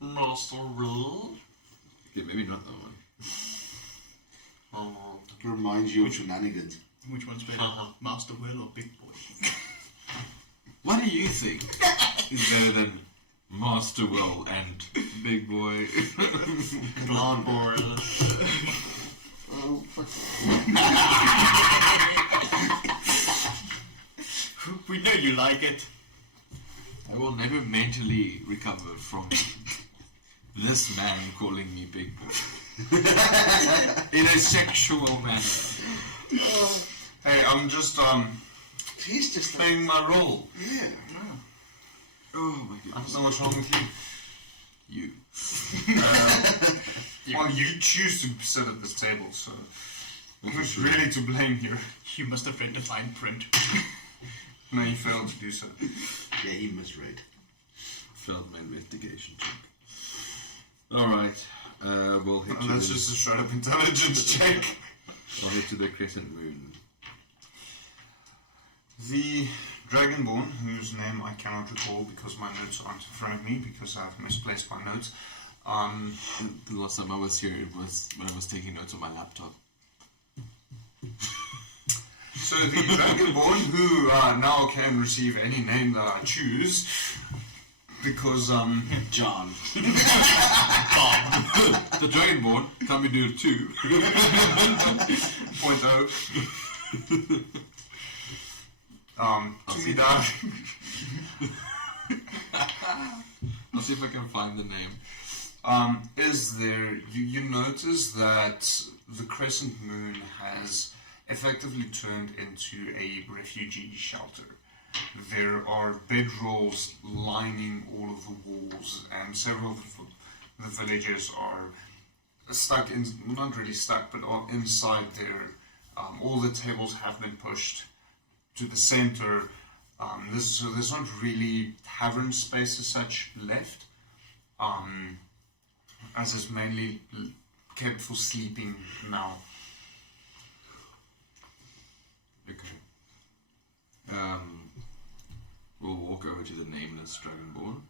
Master Will. Okay, maybe not that one. Oh. It reminds you of shenanigans. Which one's better? Master Will or Big Boy? What do you think is better than Master Will and Big Boy? Blonde Boy. Oh, fuck. We know you like it. I will never mentally recover from this man calling me Big Boy. In a sexual manner. Hey, I'm just He's just playing my role. yeah. Oh my I don't goodness. know what's wrong with you. You. Well, you choose to sit at this table, so Okay, who's sure. really to blame here? You must have read the fine print. No, you failed to do so. Yeah, he misread. Failed my investigation check. Alright. We'll hit Oh, you. that's just a straight up intelligence check. I'll hit to the crescent moon. The Dragonborn, whose name I cannot recall because my notes aren't in front of me because I've misplaced my notes. The last time I was here, it was when I was taking notes on my laptop. So the Dragonborn, who now can receive any name that I choose, because John. The Dragonborn, can we do it too? point out. To see me that I'll see if I can find the name. is there. You notice that the crescent moon has effectively turned into a refugee shelter. There are bedrolls lining all of the walls, and several of the villagers are stuck in, not really stuck, but are inside there. All the tables have been pushed to the center. So there's not really tavern space as such left, as it's mainly kept for sleeping now. Okay. We'll walk over to the nameless Dragonborn.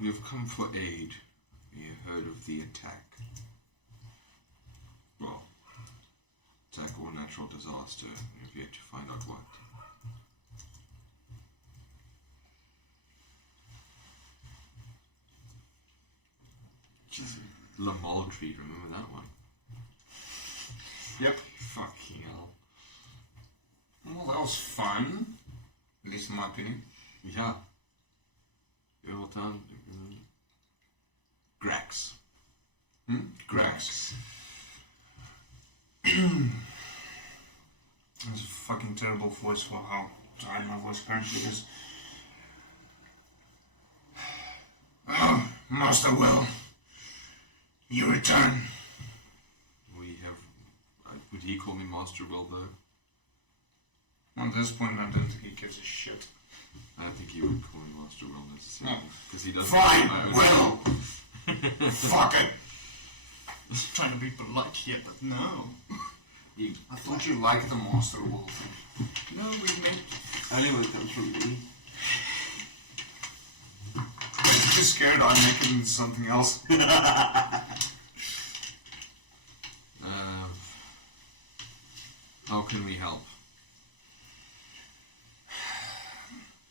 We have come for aid. We have heard of the attack. Well, attack or natural disaster. We have yet to find out what. Lamal Tree, remember that one? Yep. Fucking hell. Well, that was fun, at least in my opinion. Yeah. Your whole town. Grax. Grax. That's a fucking terrible voice for how tired my voice currently is. Oh, Master Will, you return. We have. Would he call me Master Will though? At this point, I don't think he gives a shit. I don't think he would call me Master Will necessarily. No. Because he doesn't. Fine, know my own Will. Fuck it. Trying to be polite here, but no. I thought you liked the Master Will thing. No, we made. Only when it comes from me. I'm too scared I make it into something else. How can we help?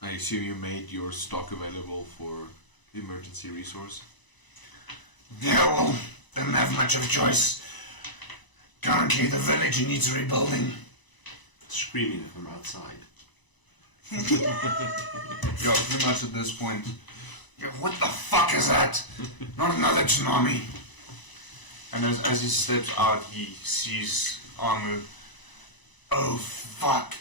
I assume you made your stock available for emergency resource? Yeah, well, don't have much of a choice. Currently, the village needs rebuilding. Screaming from outside. Yeah, pretty much at this point. Yeah, what the fuck is that? Not another tsunami. And as he steps out, he sees armor. Oh, fuck.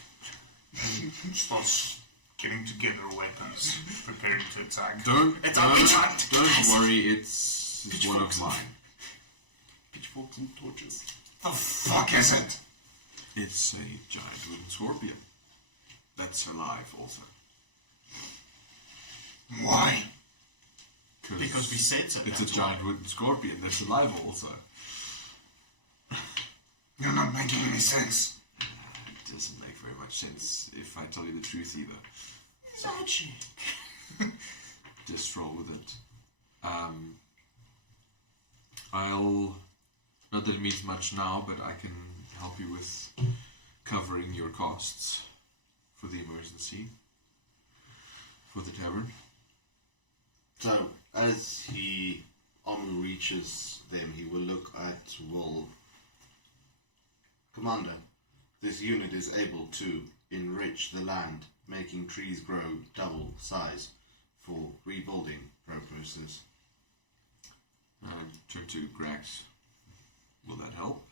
And starts getting together weapons, preparing to attack. Don't worry, it's one of Pitchforks. mine. Pitchforks and torches. The fuck is it? It's a giant wooden scorpion. That's alive also. Why? Because we said so. It's a that's giant wooden scorpion that's alive also. You're not making any sense. It doesn't make very much much sense if I tell you the truth either. Magic. Just roll with it. I'll... Not that it means much now, but I can help you with covering your costs for the emergency. For the tavern. So, as Amu reaches them, he will look at Wool. Commander, this unit is able to enrich the land, making trees grow double size for rebuilding purposes. Turn to Grax. Will that help?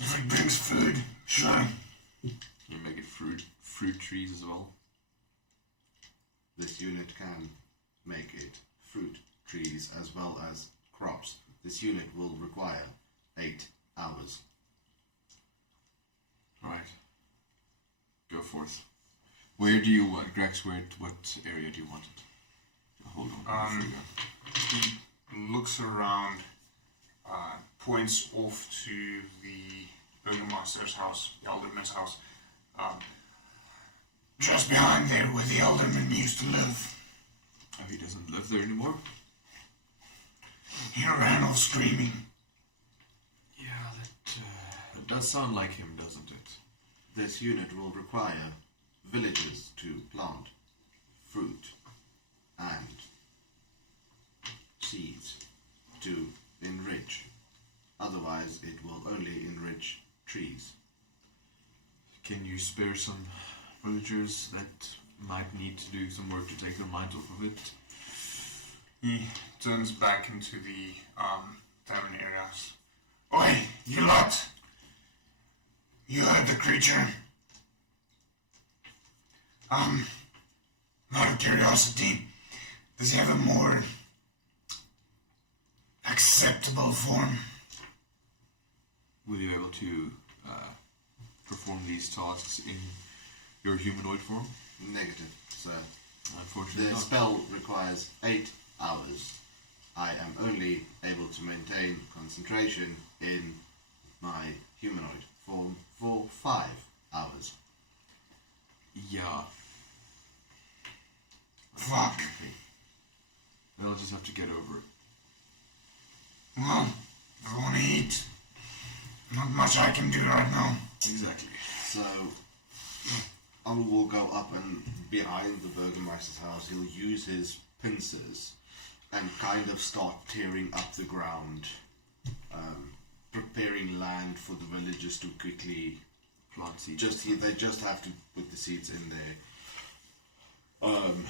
If it brings food, sure. You make it fruit trees as well. This unit can make it fruit trees as well as crops. This unit will require 8 hours. Alright. Go forth. Where do you want, Grax, what area do you want it? Hold on. He looks around, points off to the Burgomaster's house, the Alderman's house. Just behind there where the Alderman used to live. Oh, he doesn't live there anymore? He ran off screaming. Yeah, that does sound like him, doesn't it? This unit will require villagers to plant fruit and seeds to enrich. Otherwise, it will only enrich trees. Can you spare some villagers that might need to do some work to take their minds off of it? He turns back into the tavern areas. Oi, you lot! You heard the creature. Out of curiosity, does he have a more acceptable form? Will you be able to perform these tasks in your humanoid form? Negative, sir. Unfortunately The not. spell requires 8 hours. I am only able to maintain concentration in my humanoid form for 5 hours. Yeah. Fuck. I'll just have to get over it. Well, if I want to eat, not much I can do right now. Exactly. So, Amu will go up and behind the Burgomaster's house. He'll use his pincers and kind of start tearing up the ground, preparing land for the villagers to quickly Plant seeds. they just have to put the seeds in there. And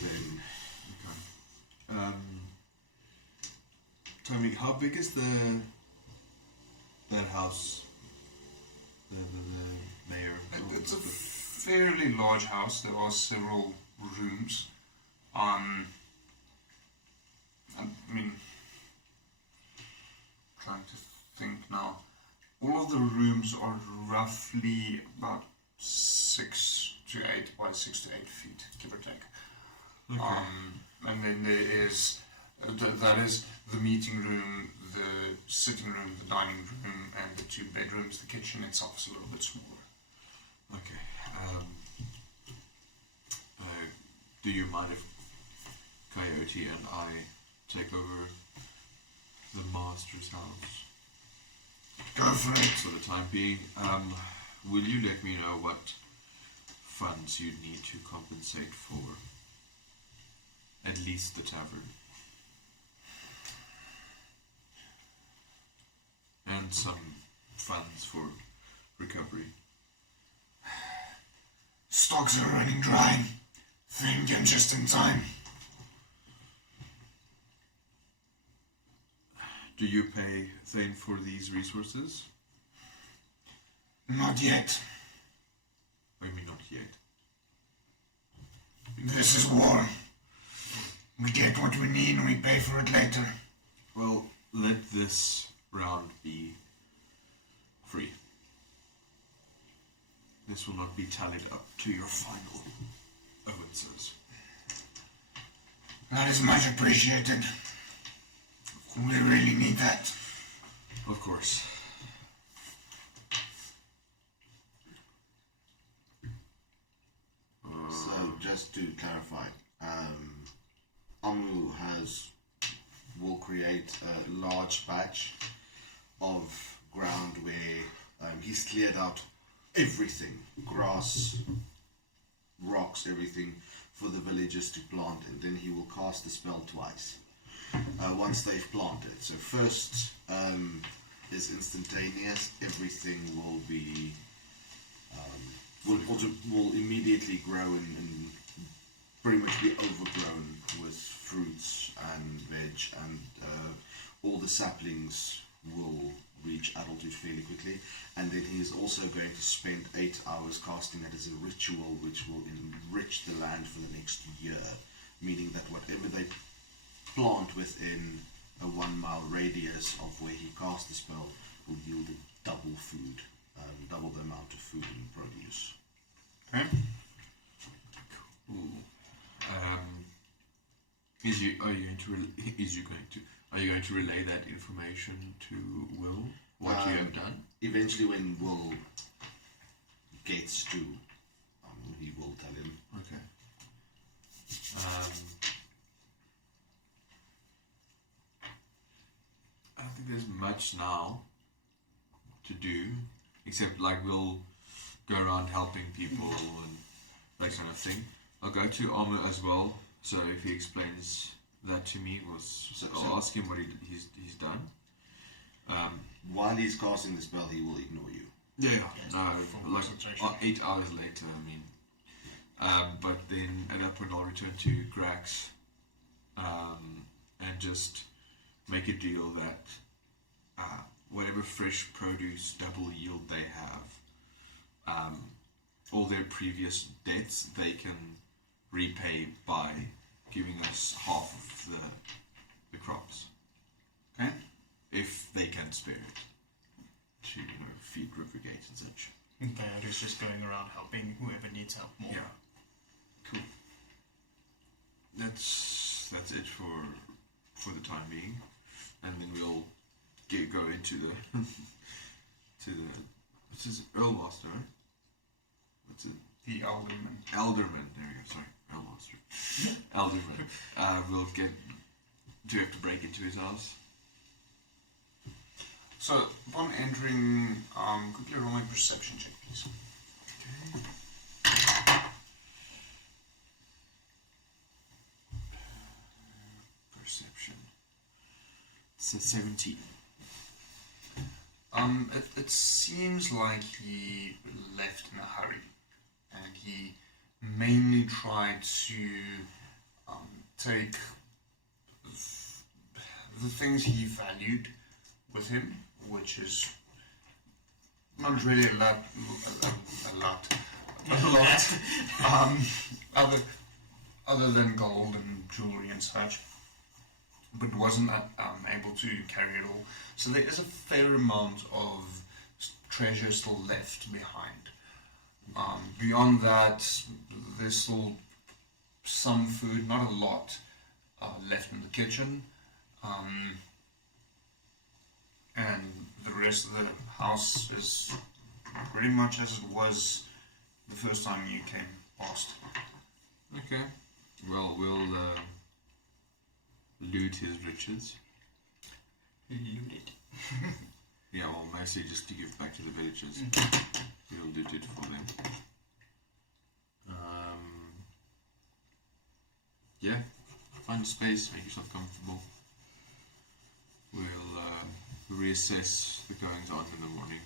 then Okay. Tell me, how big is that house? The mayor. It's a fairly large house. There are several rooms. I mean, trying to think now. All of the rooms are roughly about 6 to 8 by 6 to 8 feet, give or take. Okay. And then there is that is the meeting room, the sitting room, the dining room, and the 2 bedrooms. The kitchen itself is a little bit smaller. Okay. Do you mind if Coyote and I take over the master's house Go for it. for the time being? Will you let me know what funds you need to compensate for at least the tavern? And some funds for recovery. Stocks are running dry. Think I'm just in time. Do you pay Thane for these resources? Not yet. I mean, not yet. This is war. We get what we need and we pay for it later. Well, let this round be free. This will not be tallied up to your final, Owen says. That is much appreciated. We really need that. Of course. just to clarify, Amu will create a large patch of ground where he's cleared out everything, grass, rocks, everything, for the villagers to plant, and then he will cast the spell twice once they've planted. So first is instantaneous, everything will be will immediately grow and pretty much be overgrown with fruits and veg, and all the saplings will reach adulthood fairly quickly. And then he is also going to spend 8 hours casting it as a ritual which will enrich the land for the next year, meaning that whatever they plant within a 1 mile radius of where he cast the spell will yield double food, double the amount of food and produce. Okay. Cool. Are you going to relay that information to Will? What you have done? Eventually, when Will gets to, he will tell him. Okay. I don't think there's much now to do, except like we'll go around helping people and that kind of thing. I'll go to Armor as well, so if he explains that to me, I'll ask him what he's done. While he's casting the spell, he will ignore you. Yeah, no, like 8 hours later, I mean. But then at that point I'll return to Grax and just make a deal that whatever fresh produce double yield they have, all their previous debts they can repay by giving us half of the crops. Okay? If they can spare it to feed river gates and such. Okay, who's just going around helping whoever needs help more. Yeah. Cool. That's it for the time being, and then we'll go into the what's his Earl Master, right? What's it? The Alderman. Alderman. There we go. Sorry, Earl Master. Alderman. We'll get. Do you have to break into his house? So, upon entering, quickly roll my perception check, please. Perception. It's a 17. It seems like he left in a hurry, and he mainly tried to take the things he valued with him, which is not really a lot, other than gold and jewelry and such, but wasn't able to carry it all. So there is a fair amount of treasure still left behind. Beyond that, there's still some food, not a lot, left in the kitchen. And the rest of the house is pretty much as it was the first time you came past. Okay. Well, we'll loot his riches. Loot it. Yeah, well, mostly just to give back to the villagers. We'll loot it for them. Yeah. Find a space, make yourself comfortable. We'll reassess the goings on in the morning.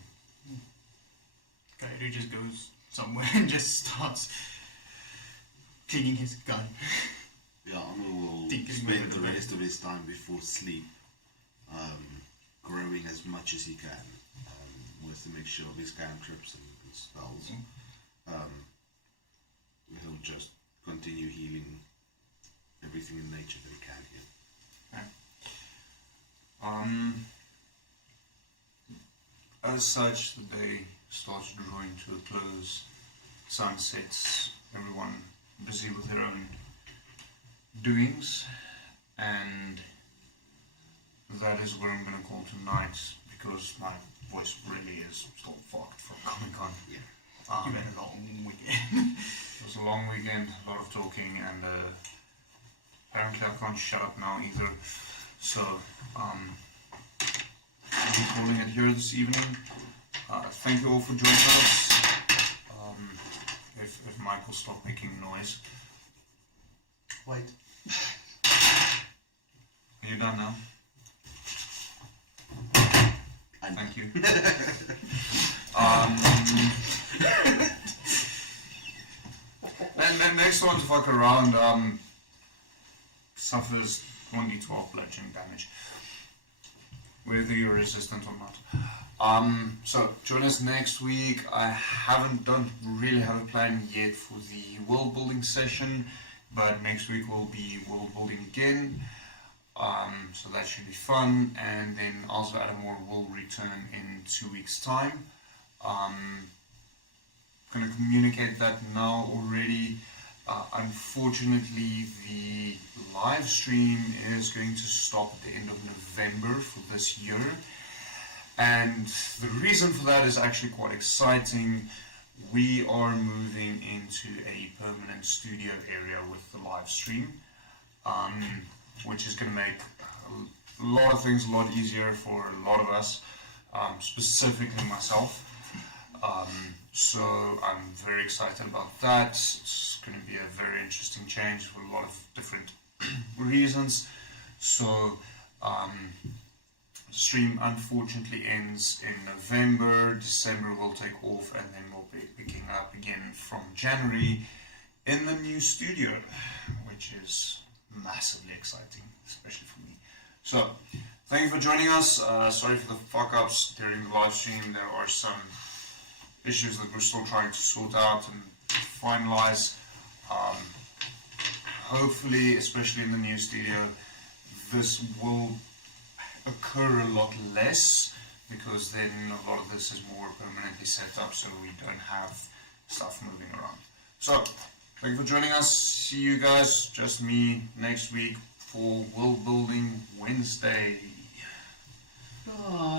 Kairu just goes somewhere and just starts cleaning his gun. Yeah, Amu will Thinking spend about the the rest of his time before sleep growing as much as he can with the mixture of his cantrips and spells. He'll just continue healing everything in nature that he can here. As such, the day starts drawing to a close. Sun sets, everyone busy with their own doings, and that is what I'm going to call tonight, because my voice really is still fucked from Comic-Con. Yeah. You had a long weekend. It was a long weekend, a lot of talking, and apparently I can't shut up now either. So, I'll be calling it here this evening. Thank you all for joining us. If Mike will stop making noise. Wait. Are you done now? Thank you. And next one to fuck around suffers 1d12 bludgeoning damage, whether you're resistant or not. So join us next week. I don't really have a plan yet for the world building session, but next week will be world building again. So that should be fun, and then also Adomawyr will return in 2 weeks' time. Going to communicate that now already. Unfortunately, the live stream is going to stop at the end of November for this year, and the reason for that is actually quite exciting. We are moving into a permanent studio area with the live stream, which is going to make a lot of things a lot easier for a lot of us, specifically myself. So I'm very excited about that. It's going to be a very interesting change for a lot of different reasons. So the stream unfortunately ends in November. December will take off, and then we'll be picking up again from January in the new studio, which is massively exciting, especially for me. So thank you for joining us. Sorry for the fuck-ups during the live stream. There are some issues that we're still trying to sort out and finalize. Hopefully, especially in the new studio, this will occur a lot less, because then a lot of this is more permanently set up, so we don't have stuff moving around. So thank you for joining us. See you guys, just me, next week for World Building Wednesday. Oh,